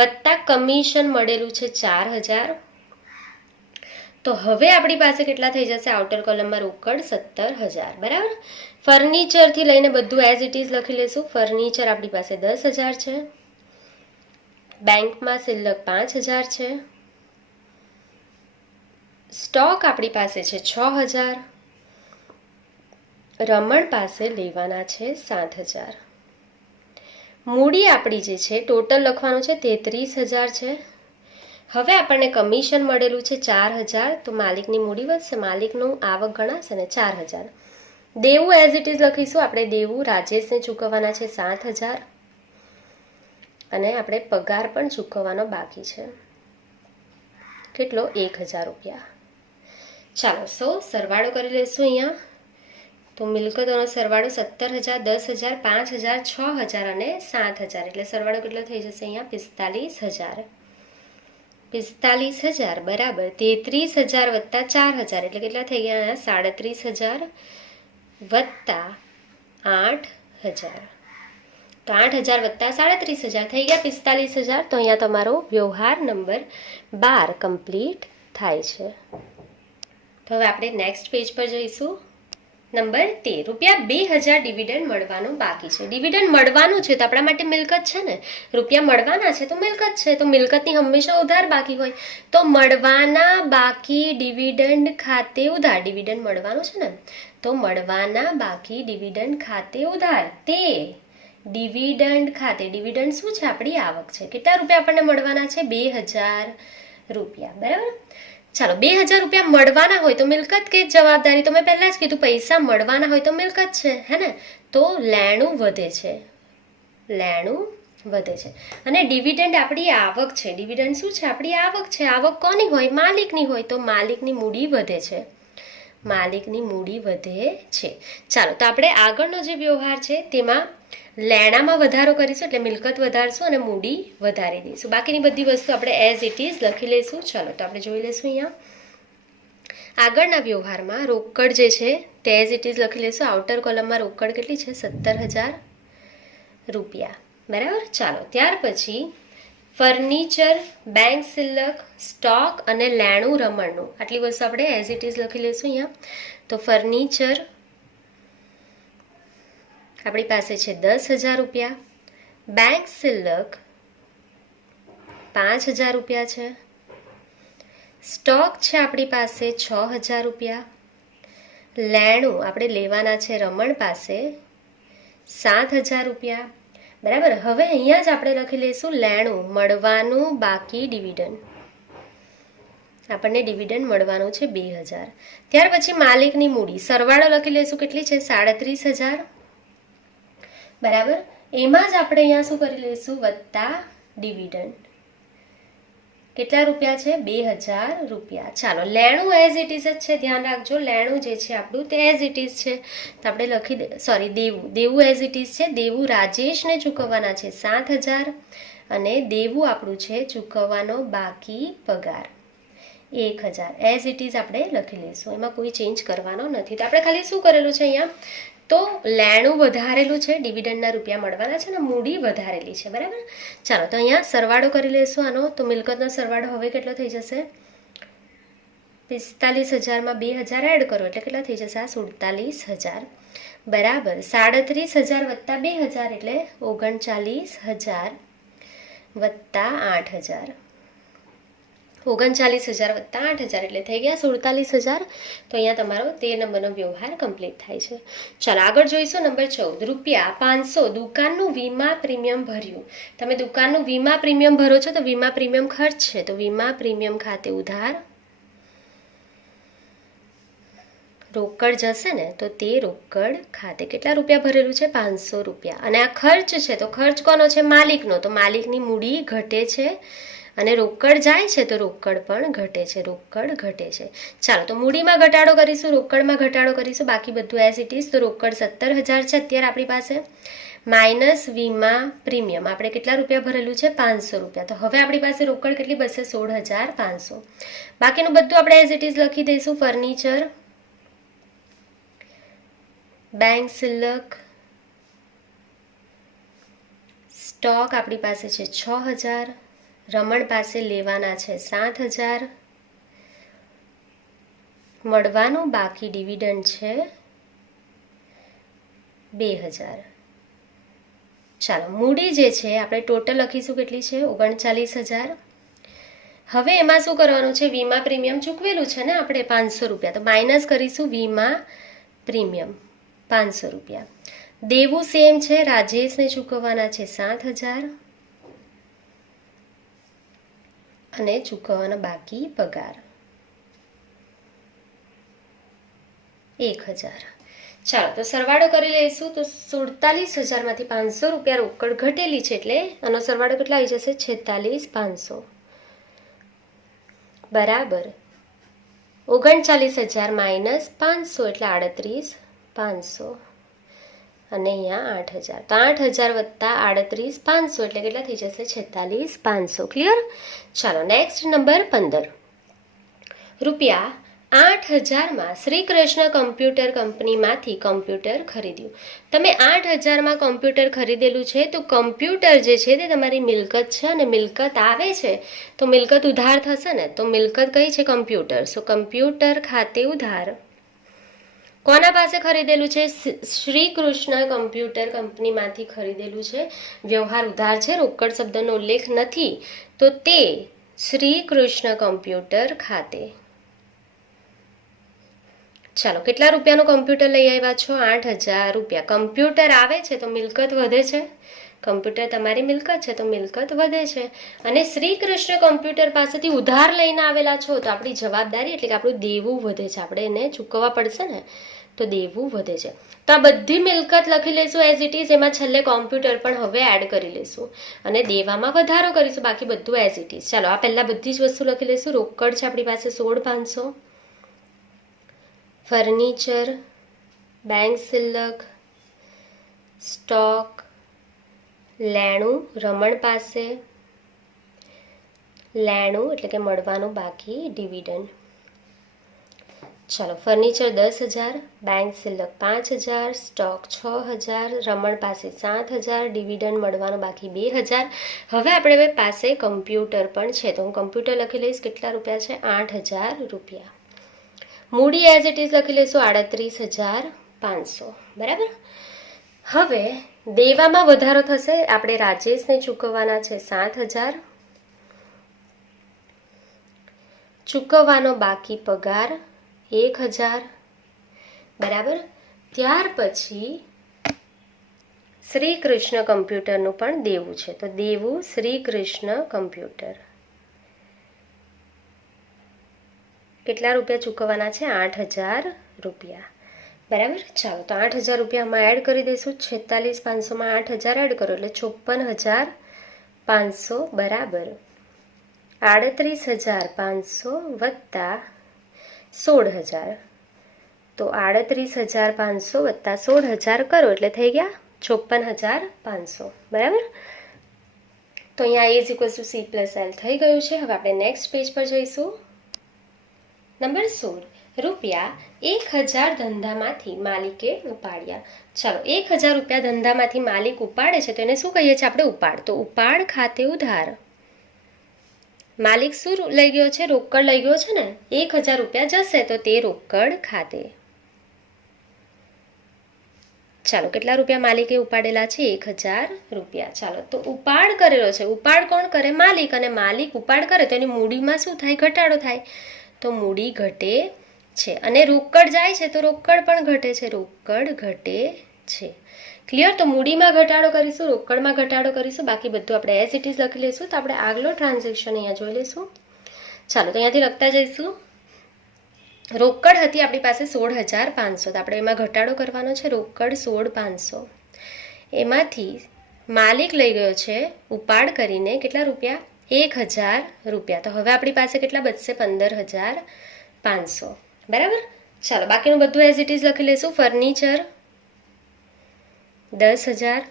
વત્તા કમિશન મળેલું છે 4,000. તો હવે આપણી પાસે કેટલા થઈ જશે આઉટર કોલમમાં રોકડ 17,000. બરાબર. ફર્નિચરથી લઈને બધું એઝ ઇટ ઇઝ લખી લઈશું. ફર્નિચર આપણી પાસે 10,000 છે, બેંકમાં શિલ્લક 5,000 છે, સ્ટોક આપણી પાસે છે 6,000, રમણ પાસે લેવાના છે 7,000. મૂડી આપણી જે છે ટોટલ લખવાનું છે 33,000 છે. હવે આપણને કમિશન મળેલું છે 4,000 તો માલિકની મૂડી વધશે, માલિકનું આવક ગણાશે ને 4,000. દેવું એઝ ઇટ ઇઝ લખીશું. આપણે દેવું રાજેશને ચૂકવવાના છે 7,000 અને આપણે પગાર પણ ચૂકવવાનો બાકી છે. કેટલો 1,000 રૂપિયા. ચાલો સરવાળો કરી લઈશું અહીંયા. તો મિલકતોનો સરવાળો 17,000, 10,000, 5,000, 6,000 અને 7,000 એટલે સરવાળો કેટલો થઈ જશે અહીંયા 45,000. 45,000 બરાબર 33,000 વત્તા 4,000 એટલે કેટલા થઈ ગયા 37,000 વત્તા 8,000. તો 8,000 વત્તા 37,000 થઈ ગયા 45,000. તો અહીંયા તમારો વ્યવહાર નંબર 12 કમ્પ્લીટ થાય છે. તો હવે આપણે નેક્સ્ટ પેજ પર જઈશું. નંબર 13. રૂપિયા 2,000 ડિવિડન્ડ મળવાનું બાકી છે. ડિવિડન્ડ મળવાનું છે તો આપણા માટે મિલકત છે ને, રૂપિયા મળવાના છે તો મિલકત છે. તો મિલકતની હંમેશા ઉધાર બાકી હોય. તો મળવાના બાકી ડિવિડન્ડ ખાતે ઉધાર. ડિવિડન્ડ મળવાનું છે ને તો મળવાના બાકી ડિવિડન્ડ ખાતે ઉધાર, તે ડિવિડન્ડ ખાતે. ડિવિડન્ડ શું છે આપણી આવક છે. કેટલા રૂપિયા આપણને મળવાના છે 2,000 રૂપિયા. બરાબર. ચાલો 2,000 રૂપિયા મળવાના હોય તો મિલકત કે જવાબદારી. તો મેં પહેલાં જ કીધું પૈસા મળવાના હોય તો મિલકત છે હે ને. તો લેણું વધે છે, લેણું વધે છે. અને ડિવિડન્ડ આપણી આવક છે. ડિવિડન્ડ શું છે આપણી આવક છે. આવક કોની હોય માલિકની હોય તો માલિકની મૂડી વધે છે. માલિકની મૂડી વધે છે. ચાલો તો આપણે આગળનો જે વ્યવહાર છે તેમાં લેણામાં વધારો કરીશું, એટલે મિલકત વધારશું અને મૂડી વધારી દઈશું. બાકીની બધી વસ્તુ આપણે એઝ ઇટ ઇઝ લખી લઈશું. ચાલો તો આપણે જોઈ લઈશું. અહીંયા આગળના વ્યવહારમાં રોકડ જે છે તે એઝ ઇટ ઇઝ લખી લઈશું. આઉટર કોલમમાં રોકડ કેટલી છે? 17,000 રૂપિયા. બરાબર. ચાલો ત્યાર પછી ફર્નિચર, બેંક સિલક, સ્ટોક અને લેણું રમણનું, આટલી વસ્તુ આપણે એઝ ઇટ ઇઝ લખી લઈશું. અહીંયા તો ફર્નિચર આપણી પાસે છે 10,000 રૂપિયા, બેંક સિલક 5,000 રૂપિયા છે, સ્ટોક છે આપણી પાસે 6,000 રૂપિયા, લેણું આપણે લેવાના છે રમણ પાસે 7,000 રૂપિયા. બરાબર. હવે અહીંયા જ આપણે લખી લઈશું લેણું મળવાનું બાકી ડિવિડન્ડ. આપણને ડિવિડન્ડ મળવાનું છે 2,000. ત્યાર પછી માલિકની મૂડી સરવાળો લખી લઈશું. કેટલી છે? 37,000. બરાબર. એમાં જ આપણે અહીંયા શું કરી લઈશું? વત્તા ડિવિડન્ડ. કેટલા રૂપિયા છે? 2,000 રૂપિયા. ચાલો લેણું એઝ ઇટ ઇઝ જ છે, ધ્યાન રાખજો. લેણું જે છે આપણું તે એઝ ઇટ ઇઝ છે, તો આપણે લખી દેવું એઝ ઇટ ઇઝ છે. દેવું રાજેશને ચૂકવવાના છે 7,000 અને દેવું આપણું છે ચૂકવવાનો બાકી પગાર 1,000. એઝ ઇટ ઇઝ આપણે લખી લઈશું, એમાં કોઈ ચેન્જ કરવાનો નથી. તો આપણે ખાલી શું કરેલું છે અહીંયા? તો લેણું વધારેલું છે, ડિવિડન્ડના રૂપિયા મળવાના છે, અને મૂડી વધારેલી છે. બરાબર. ચાલો તો અહીંયા સરવાળો કરી લઈશું આનો. તો મિલકતનો સરવાળો હવે કેટલો થઈ જશે? 45,000માં 2,000 એડ કરો એટલે કેટલા થઈ જશે? 47,000. બરાબર. 37,000 વત્તા 2,000 એટલે 39,000 વત્તા 8,000. 39,000 વત્તા 8,000 એટલે થઈ ગયા 47,000. તો અહીંયા તમારો 13 નંબરનો વ્યવહાર કમ્પ્લીટ થાય છે. ચાલો આગળ જોઈશું. નંબર 14, રૂપિયા 500 દુકાનનું વીમા પ્રીમિયમ ભર્યું. તમે દુકાનનું વીમા પ્રીમિયમ ભરો છો તો વીમા પ્રીમિયમ ખર્ચ છે, તો વીમા પ્રીમિયમ ખાતે ઉધાર રોકડ જશે ને, તો તે રોકડ ખાતે કેટલા રૂપિયા ભરેલું છે? 500 રૂપિયા. અને આ ખર્ચ છે, તો ખર્ચ કોનો છે? માલિકનો. તો માલિકની મૂડી ઘટે છે અને રોકડ જાય છે તો રોકડ પણ ઘટે છે. રોકડ ઘટે છે. ચાલો તો મૂડીમાં ઘટાડો કરીશું, રોકડમાં ઘટાડો કરીશું, બાકી બધું એઝ ઇટ ઇઝ. તો રોકડ 17,000 છે અત્યારે આપણી પાસે, માઇનસ વીમા પ્રીમિયમ આપણે કેટલા રૂપિયા ભરેલું છે? 500 રૂપિયા. તો હવે આપણી પાસે રોકડ કેટલી બચશે? 16,500. બાકીનું બધું આપણે એઝ ઇટ ઇઝ લખી દઈશું. ફર્નિચર, બેંક સિલક, સ્ટોક આપણી પાસે છે 6,000, રમણ પાસે લેવાના છે 7,000, મળવાનું બાકી ડિવિડન્ડ છે 2,000. ચાલો મૂડી જે છે આપણે ટોટલ લખીશું કેટલી છે? 39,000. હવે એમાં શું કરવાનું છે? વીમા પ્રીમિયમ ચૂકવેલું છે ને આપણે 500 રૂપિયા, તો માઇનસ કરીશું વીમા પ્રીમિયમ 500 રૂપિયા. દેવું સેમ છે, રાજેશને ચૂકવવાના છે 7,000 અને ચૂકવવાનો બાકી પગાર 1,000. ચાલો તો સરવાળો કરી લઈશું. તો 47,000માંથી 500 રૂપિયા રોકડ ઘટેલી છે એટલે આનો સરવાળો કેટલા આવી જશે? 46,500. બરાબર. 39,000 માઇનસ 500 એટલે 38,500 અને અહીંયા 8,000. તો 8,000 વત્તા 38,500 એટલે કેટલા થઈ જશે? 46,500. ક્લિયર? ચાલો નેક્સ્ટ નંબર 15, રૂપિયા 8,000માં શ્રી કૃષ્ણ કમ્પ્યુટર કંપનીમાંથી કમ્પ્યુટર ખરીદ્યું. તમે 8,000માં કમ્પ્યુટર ખરીદેલું છે તો કમ્પ્યુટર જે છે તે તમારી મિલકત છે, અને મિલકત આવે છે તો મિલકત ઉધાર થશે ને, તો મિલકત કઈ છે? કમ્પ્યુટર. સો કમ્પ્યુટર ખાતે ઉધાર કોના પાસે ખરીદેલું છે? શ્રી કૃષ્ણ કમ્પ્યુટર કંપનીમાંથી ખરીદેલું છે. વ્યવહાર ઉધાર છે, રોકડ શબ્દનો ઉલ્લેખ નથી, તો તે શ્રી કૃષ્ણ કમ્પ્યુટર ખાતે. ચાલો કેટલા રૂપિયાનું કમ્પ્યુટર લઈ આવ્યા છો? 8,000 રૂપિયા. કમ્પ્યુટર આવે છે તો મિલકત વધે છે, કમ્પ્યુટર તમારી મિલકત છે તો મિલકત વધે છે. અને શ્રી કૃષ્ણ કમ્પ્યુટર પાસેથી ઉધાર લઈને આવેલા છો તો આપણી જવાબદારી એટલે કે આપણું દેવું વધે છે, આપણે એને ચૂકવવા પડશે ને, તો દેવું વધે છે. તો આ બધી મિલકત લખી લઈશું એઝ ઇટ ઇઝ. એમાં છેલ્લે કોમ્પ્યુટર પણ હવે એડ કરી લઈશું અને દેવામાં વધારો કરીશું, બાકી બધું એઝ ઇટ ઇઝ. ચાલો આ પહેલાં બધી જ વસ્તુ લખી લઈશું. રોકડ છે આપણી પાસે 16,500, ફર્નિચર, બેંક સિલક, સ્ટોક, લેણું રમણ પાસે, લેણું એટલે કે મળવાનું બાકી ડિવિડન્ડ. ચાલો, ફર્નિચર 10,000, બેંક સિલક 5,000, સ્ટોક 6,000, રમણ પાસે 7,000, ડિવિડન્ડ મળવાનું બાકી 2,000. હવે આપણે પાસે કમ્પ્યુટર પણ છે, તો હું કમ્પ્યુટર લખી લઈશ. કેટલા રૂપિયા છે? 8,000 રૂપિયા. મૂડી એઝ ઇટ ઇઝ લખી લઈશું 38,500. બરાબર. હવે દેવામાં વધારો થશે. આપણે રાજેશને ચૂકવવાના છે 7,000. ચૂકવવાનો બાકી પગાર 1,000. બરાબર. ત્યાર પછી શ્રી કૃષ્ણ કમ્પ્યુટરનું પણ દેવું છે, તો દેવું શ્રી કૃષ્ણ કમ્પ્યુટર. કેટલા રૂપિયા ચૂકવવાના છે? 8,000 રૂપિયા. બરાબર. ચાલો, તો 8,000 રૂપિયામાં એડ કરી દઈશું. 46,500માં 8,000 એડ કરો એટલે 56,500 બરાબર 38,500 વત્તા 16,000. તો 38,500 વત્તા 16,000 કરો એટલે થઈ ગયા 56,500. બરાબર. તો અહીંયા A = C + L થઈ ગયું છે. હવે આપણે નેક્સ્ટ પેજ પર જઈશું. નંબર 16, રૂપિયા 1,000 ધંધામાંથી માલિકે ઉપાડ્યા. ચાલો, 1,000 રૂપિયા ધંધામાંથી માલિક ઉપાડે છે, તો એને શું કહીએ છીએ આપણે? ઉપાડ. તો ઉપાડ ખાતે ઉધાર. માલિક શું લઈ ગયો છે? રોકડ લઈ ગયો છે ને. 1,000 રૂપિયા જશે તો તે રોકડ ખાતે. ચાલો, કેટલા રૂપિયા માલિકે ઉપાડેલા છે? 1,000 રૂપિયા. ચાલો, તો ઉપાડ કરેલો છે. ઉપાડ કોણ કરે? માલિક. અને માલિક ઉપાડ કરે તો એની મૂડીમાં શું થાય? ઘટાડો થાય. તો મૂડી ઘટે છે. અને રોકડ જાય છે તો રોકડ પણ ઘટે છે. રોકડ ઘટે છે. ક્લિયર. તો મૂડીમાં ઘટાડો કરીશું, રોકડમાં ઘટાડો કરીશું, બાકી બધું આપણે એઝ ઇટ ઇઝ લખી લઈશું. તો આપણે આગલો ટ્રાન્ઝેક્શન અહીંયા જોઈ લઈશું. ચાલો, તો અહીંયાથી લખતા જઈશું. રોકડ હતી આપણી પાસે 16,500, તો આપણે એમાં ઘટાડો કરવાનો છે. રોકડ 16,500, એમાંથી માલિક લઈ ગયો છે ઉપાડ કરીને કેટલા રૂપિયા? 1,000 રૂપિયા. તો હવે આપણી પાસે કેટલા બચશે? 15,500. બરાબર. ચાલો, બાકીનું બધું એઝ ઇટ ઇઝ લખી લઈશું. ફર્નિચર 10,000,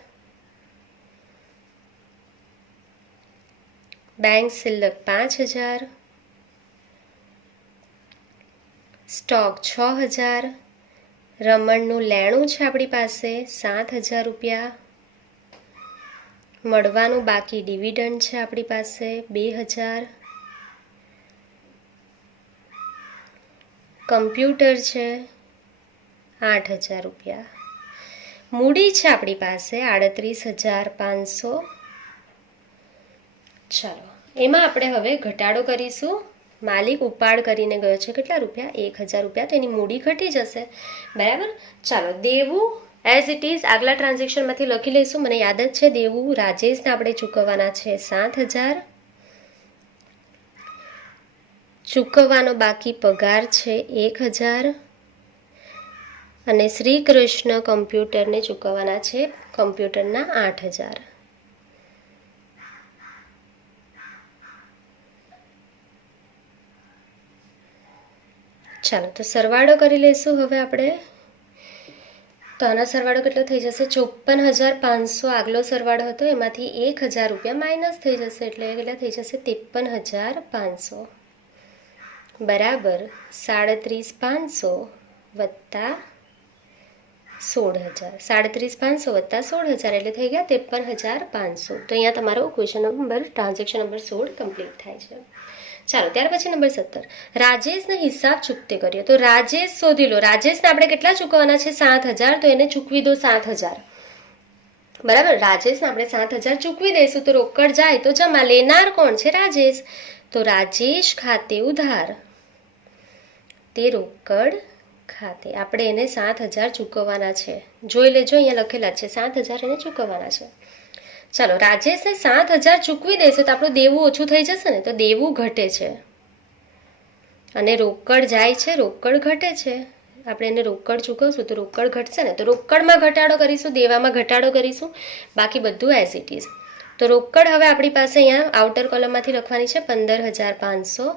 બેંક સિલક 5,000, સ્ટોક 6,000, રમણનું લેણું છે આપણી પાસે 7,000 રૂપિયા, મળવાનું બાકી ડિવિડન્ડ છે આપણી પાસે 2,000, કમ્પ્યુટર છે 8,000 રૂપિયા, મૂડી છે આપણી પાસે 38,500. ચાલો, એમાં આપણે હવે ઘટાડો કરીશું. માલિક ઉપાડ કરીને ગયો છે કેટલા રૂપિયા? 1,000 રૂપિયા. તો એની મૂડી ઘટી જશે. બરાબર. ચાલો, દેવું એઝ ઇટ ઇઝ આગલા ટ્રાન્ઝેક્શનમાંથી લખી લઈશું. મને યાદ જ છે, દેવું રાજેશને આપણે ચૂકવવાના છે 7,000. ચૂકવવાનો બાકી પગાર છે 1,000. અને શ્રી કૃષ્ણ કમ્પ્યુટરને ચૂકવવાના છે કમ્પ્યુટરના 8,000. ચાલો, તો સરવાળો કરી લઈશું હવે આપણે. તો આનો સરવાળો કેટલો થઈ જશે? 54,500 આગલો સરવાળો હતો, એમાંથી 1,000 રૂપિયા માઇનસ થઈ જશે, એટલે કેટલા થઈ જશે? 53,500 બરાબર 37,500 વત્તા 16,000. 37,500 વત્તા 16,000 એટલે થઈ ગયા 53,500. તો અહીંયા તમારો question number transaction number 16 complete થાય છે. ચાલો, ત્યાર પછી નંબર 17, રાજેશને હિસાબ ચૂકતે કર્યો. તો રાજેશ શોધી લો. રાજેશને આપણે કેટલા ચૂકવવાના છે? 7,000. તો એને ચૂકવી દો 7,000. બરાબર. રાજેશને આપણે 7,000 ચૂકવી દઈશું તો રોકડ જાય તો જમા. લેનાર કોણ છે? રાજેશ. તો રાજેશ ખાતે ઉધાર, તે રોકડ ખાતે. આપણે એને 7,000 ચૂકવવાના છે. જોઈ લેજો, અહીંયા લખેલા છે 7,000 એને ચૂકવવાના છે. ચાલો, રાજેશને 7,000 ચૂકવી દઈશું તો આપણું દેવું ઓછું થઈ જશે ને. તો દેવું ઘટે છે અને રોકડ જાય છે, રોકડ ઘટે છે. આપણે એને રોકડ ચૂકવશું તો રોકડ ઘટશે ને. તો રોકડમાં ઘટાડો કરીશું, દેવામાં ઘટાડો કરીશું, બાકી બધું એઝ ઇટ ઇઝ. તો રોકડ હવે આપણી પાસે અહીંયા આઉટર કોલમમાંથી લખવાની છે 15,500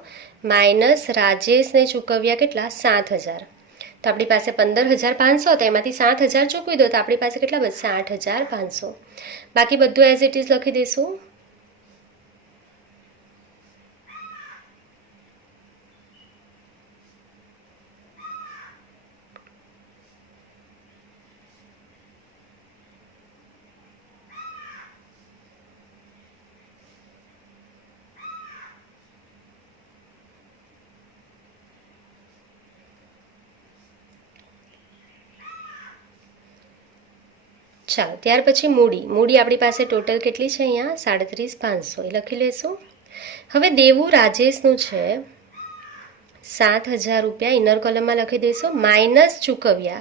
માઇનસ રાજેશને ચૂકવ્યા કેટલા? 7,000. તો આપણી પાસે 15,500 હતા, એમાંથી 7,000 ચૂકવી દો તો આપણી પાસે કેટલા બચશે? 8,500. બાકી બધું એઝ ઇટ ઇઝ લખી દઈશું. ચાલો, ત્યાર પછી મૂડી આપણી પાસે ટોટલ કેટલી છે? અહીંયા 37,500 એ લખી લઈશું. હવે દેવું રાજેશનું છે 7,000 રૂપિયા, ઇનર કોલમમાં લખી દઈશું. માઇનસ ચૂકવ્યા,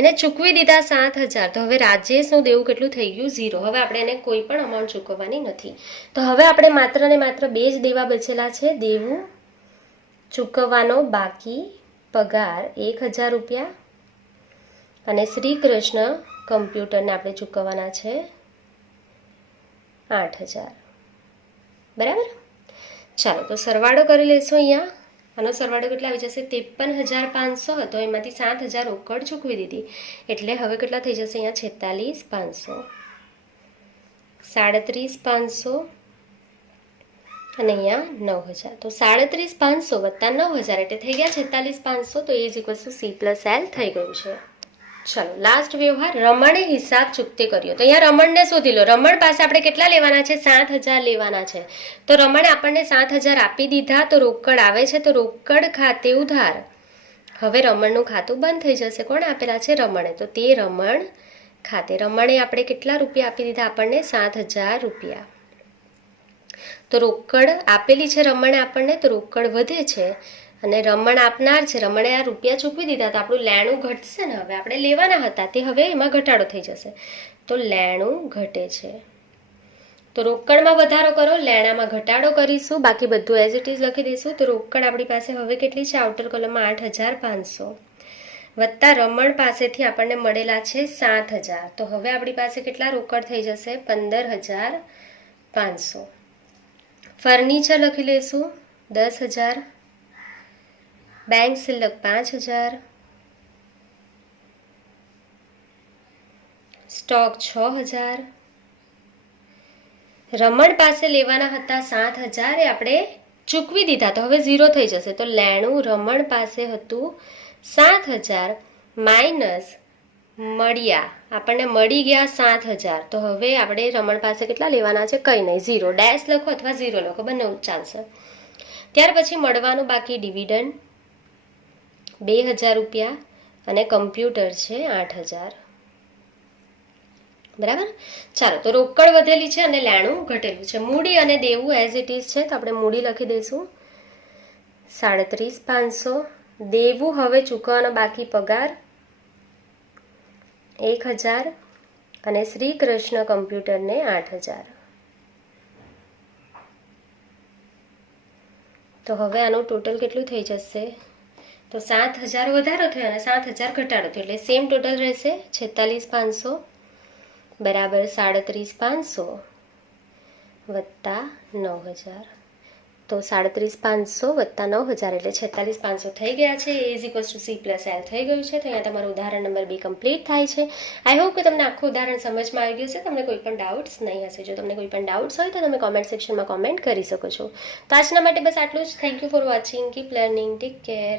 એને ચૂકવી દીધા 7,000, તો હવે રાજેશનું દેવું કેટલું થઈ ગયું? 0. હવે આપણે એને કોઈ પણ અમાઉન્ટ ચૂકવવાની નથી. તો હવે આપણે માત્ર ને માત્ર બે જ દેવા બચેલા છે. દેવું ચૂકવવાનો બાકી પગાર 1,000 રૂપિયા અને શ્રી કૃષ્ણ કમ્પ્યુટરને આપણે ચૂકવવાના છે 8,000. બરાબર. ચાલો, તો સરવાળો કરી લઈશું. અહીંયા આનો સરવાળો કેટલા આવી જશે? 53,500 હતો, એમાંથી 7,000 રોકડ ચૂકવી દીધી, એટલે હવે કેટલા થઈ જશે? અહીંયા 46,500, 37,500 અને અહીંયા 9,000. તો 37,500 વત્તા 9,000 એટલે થઈ ગયા 46,500. તો એ ઇઝ ઇક્વલ ટુ C+L થઈ ગયું છે. ચલો, લાસ્ટ વ્યવહાર. રમણે હિસાબ ચૂકતે કર્યો. તો અહીંયા રમણને શોધી લો. રમણ પાસે આપણે કેટલા લેવાના છે? 7,000 લેવાના છે. તો રમણે આપણને 7,000 આપી દીધા, તો રોકડ આવે છે, તો રોકડ ખાતે ઉધાર. હવે રમણનું ખાતું બંધ થઈ જશે. કોણ આપેલા છે? રમણે. તો તે રમણ ખાતે રમણે આપણે કેટલા રૂપિયા આપી દીધા? આપણને 7,000 રૂપિયા. તો રોકડ આપેલી છે રમણે આપણને, તો રોકડ વધે છે અને રમણ આપનાર છે, રમણે આ રૂપિયા ચૂકવી દીધા, તો આપણું લેણું ઘટશે ને. હવે આપણે લેવાના હતા તે હવે એમાં ઘટાડો થઈ જશે, તો લેણું ઘટે છે. તો રોકડમાં વધારો કરો, લેણામાં ઘટાડો કરીશું, બાકી બધું એઝ ઇટ ઇઝ લખી દઈશું. તો રોકડ આપણી પાસે હવે કેટલી છે? આઉટર કોલમમાં 8,500 વત્તા રમણ પાસેથી આપણને મળેલા છે 7,000. તો હવે આપણી પાસે કેટલા રોકડ થઈ જશે? 15,500. ફર્નિચર લખી લઈશું 10,000, બેંક સિલક 5,000, સ્ટોક 6,000. રમણ પાસે લેવાના હતા 7,000 એ આપણે ચૂકવી દીધા, તો હવે 0 થઈ જશે. તો લેણું રમણ પાસે હતું 7,000 માઇનસ મળ્યા, આપણને મળી ગયા 7,000. તો હવે આપણે રમણ પાસે કેટલા લેવાના છે? કંઈ નહીં, 0. ડેશ લખો અથવા 0 લખો, બંને ચાલશે. ત્યાર પછી મળવાનું બાકી ડિવિડન્ડ 2,000 રૂપિયા અને કમ્પ્યુટર છે 8,000. બરાબર. ચાલો, તો રોકડ વધેલી છે અને લેણું ઘટેલું છે. મૂડી અને દેવું એઝ ઇટ ઇઝ છે, તો આપણે મૂડી લખી દઈશું 37,500. દેવું હવે ચૂકવવાનો બાકી પગાર 1,000 અને શ્રી કૃષ્ણ કમ્પ્યુટરને 8,000. તો હવે આનું ટોટલ કેટલું થઈ જશે? તો 7,000 વધારો થયો અને 7,000 ઘટાડો થયો, એટલે સેમ ટોટલ રહેશે 46,500 બરાબર 37,500 વત્તા 9,000. તો 37,500 વત્તા 9,000 એટલે 46,500 થઈ ગયા છે. એ ઇઝ ઇક્વલ્સ ટુ C+L થઈ ગયું છે. તો અહીંયા તમારું ઉદાહરણ નંબર 2 કમ્પ્લીટ થાય છે. આઈ હોપ કે તમને આખું ઉદાહરણ સમજમાં આવી ગયું છે, તમને કોઈ પણ ડાઉટ્સ નહીં હશે. જો તમને કોઈ પણ ડાઉટ્સ હોય તો તમે કોમેન્ટ સેક્શનમાં કોમેન્ટ કરી શકો છો. તો આજના માટે બસ આટલું જ. Thank you for watching. Keep learning. Take care.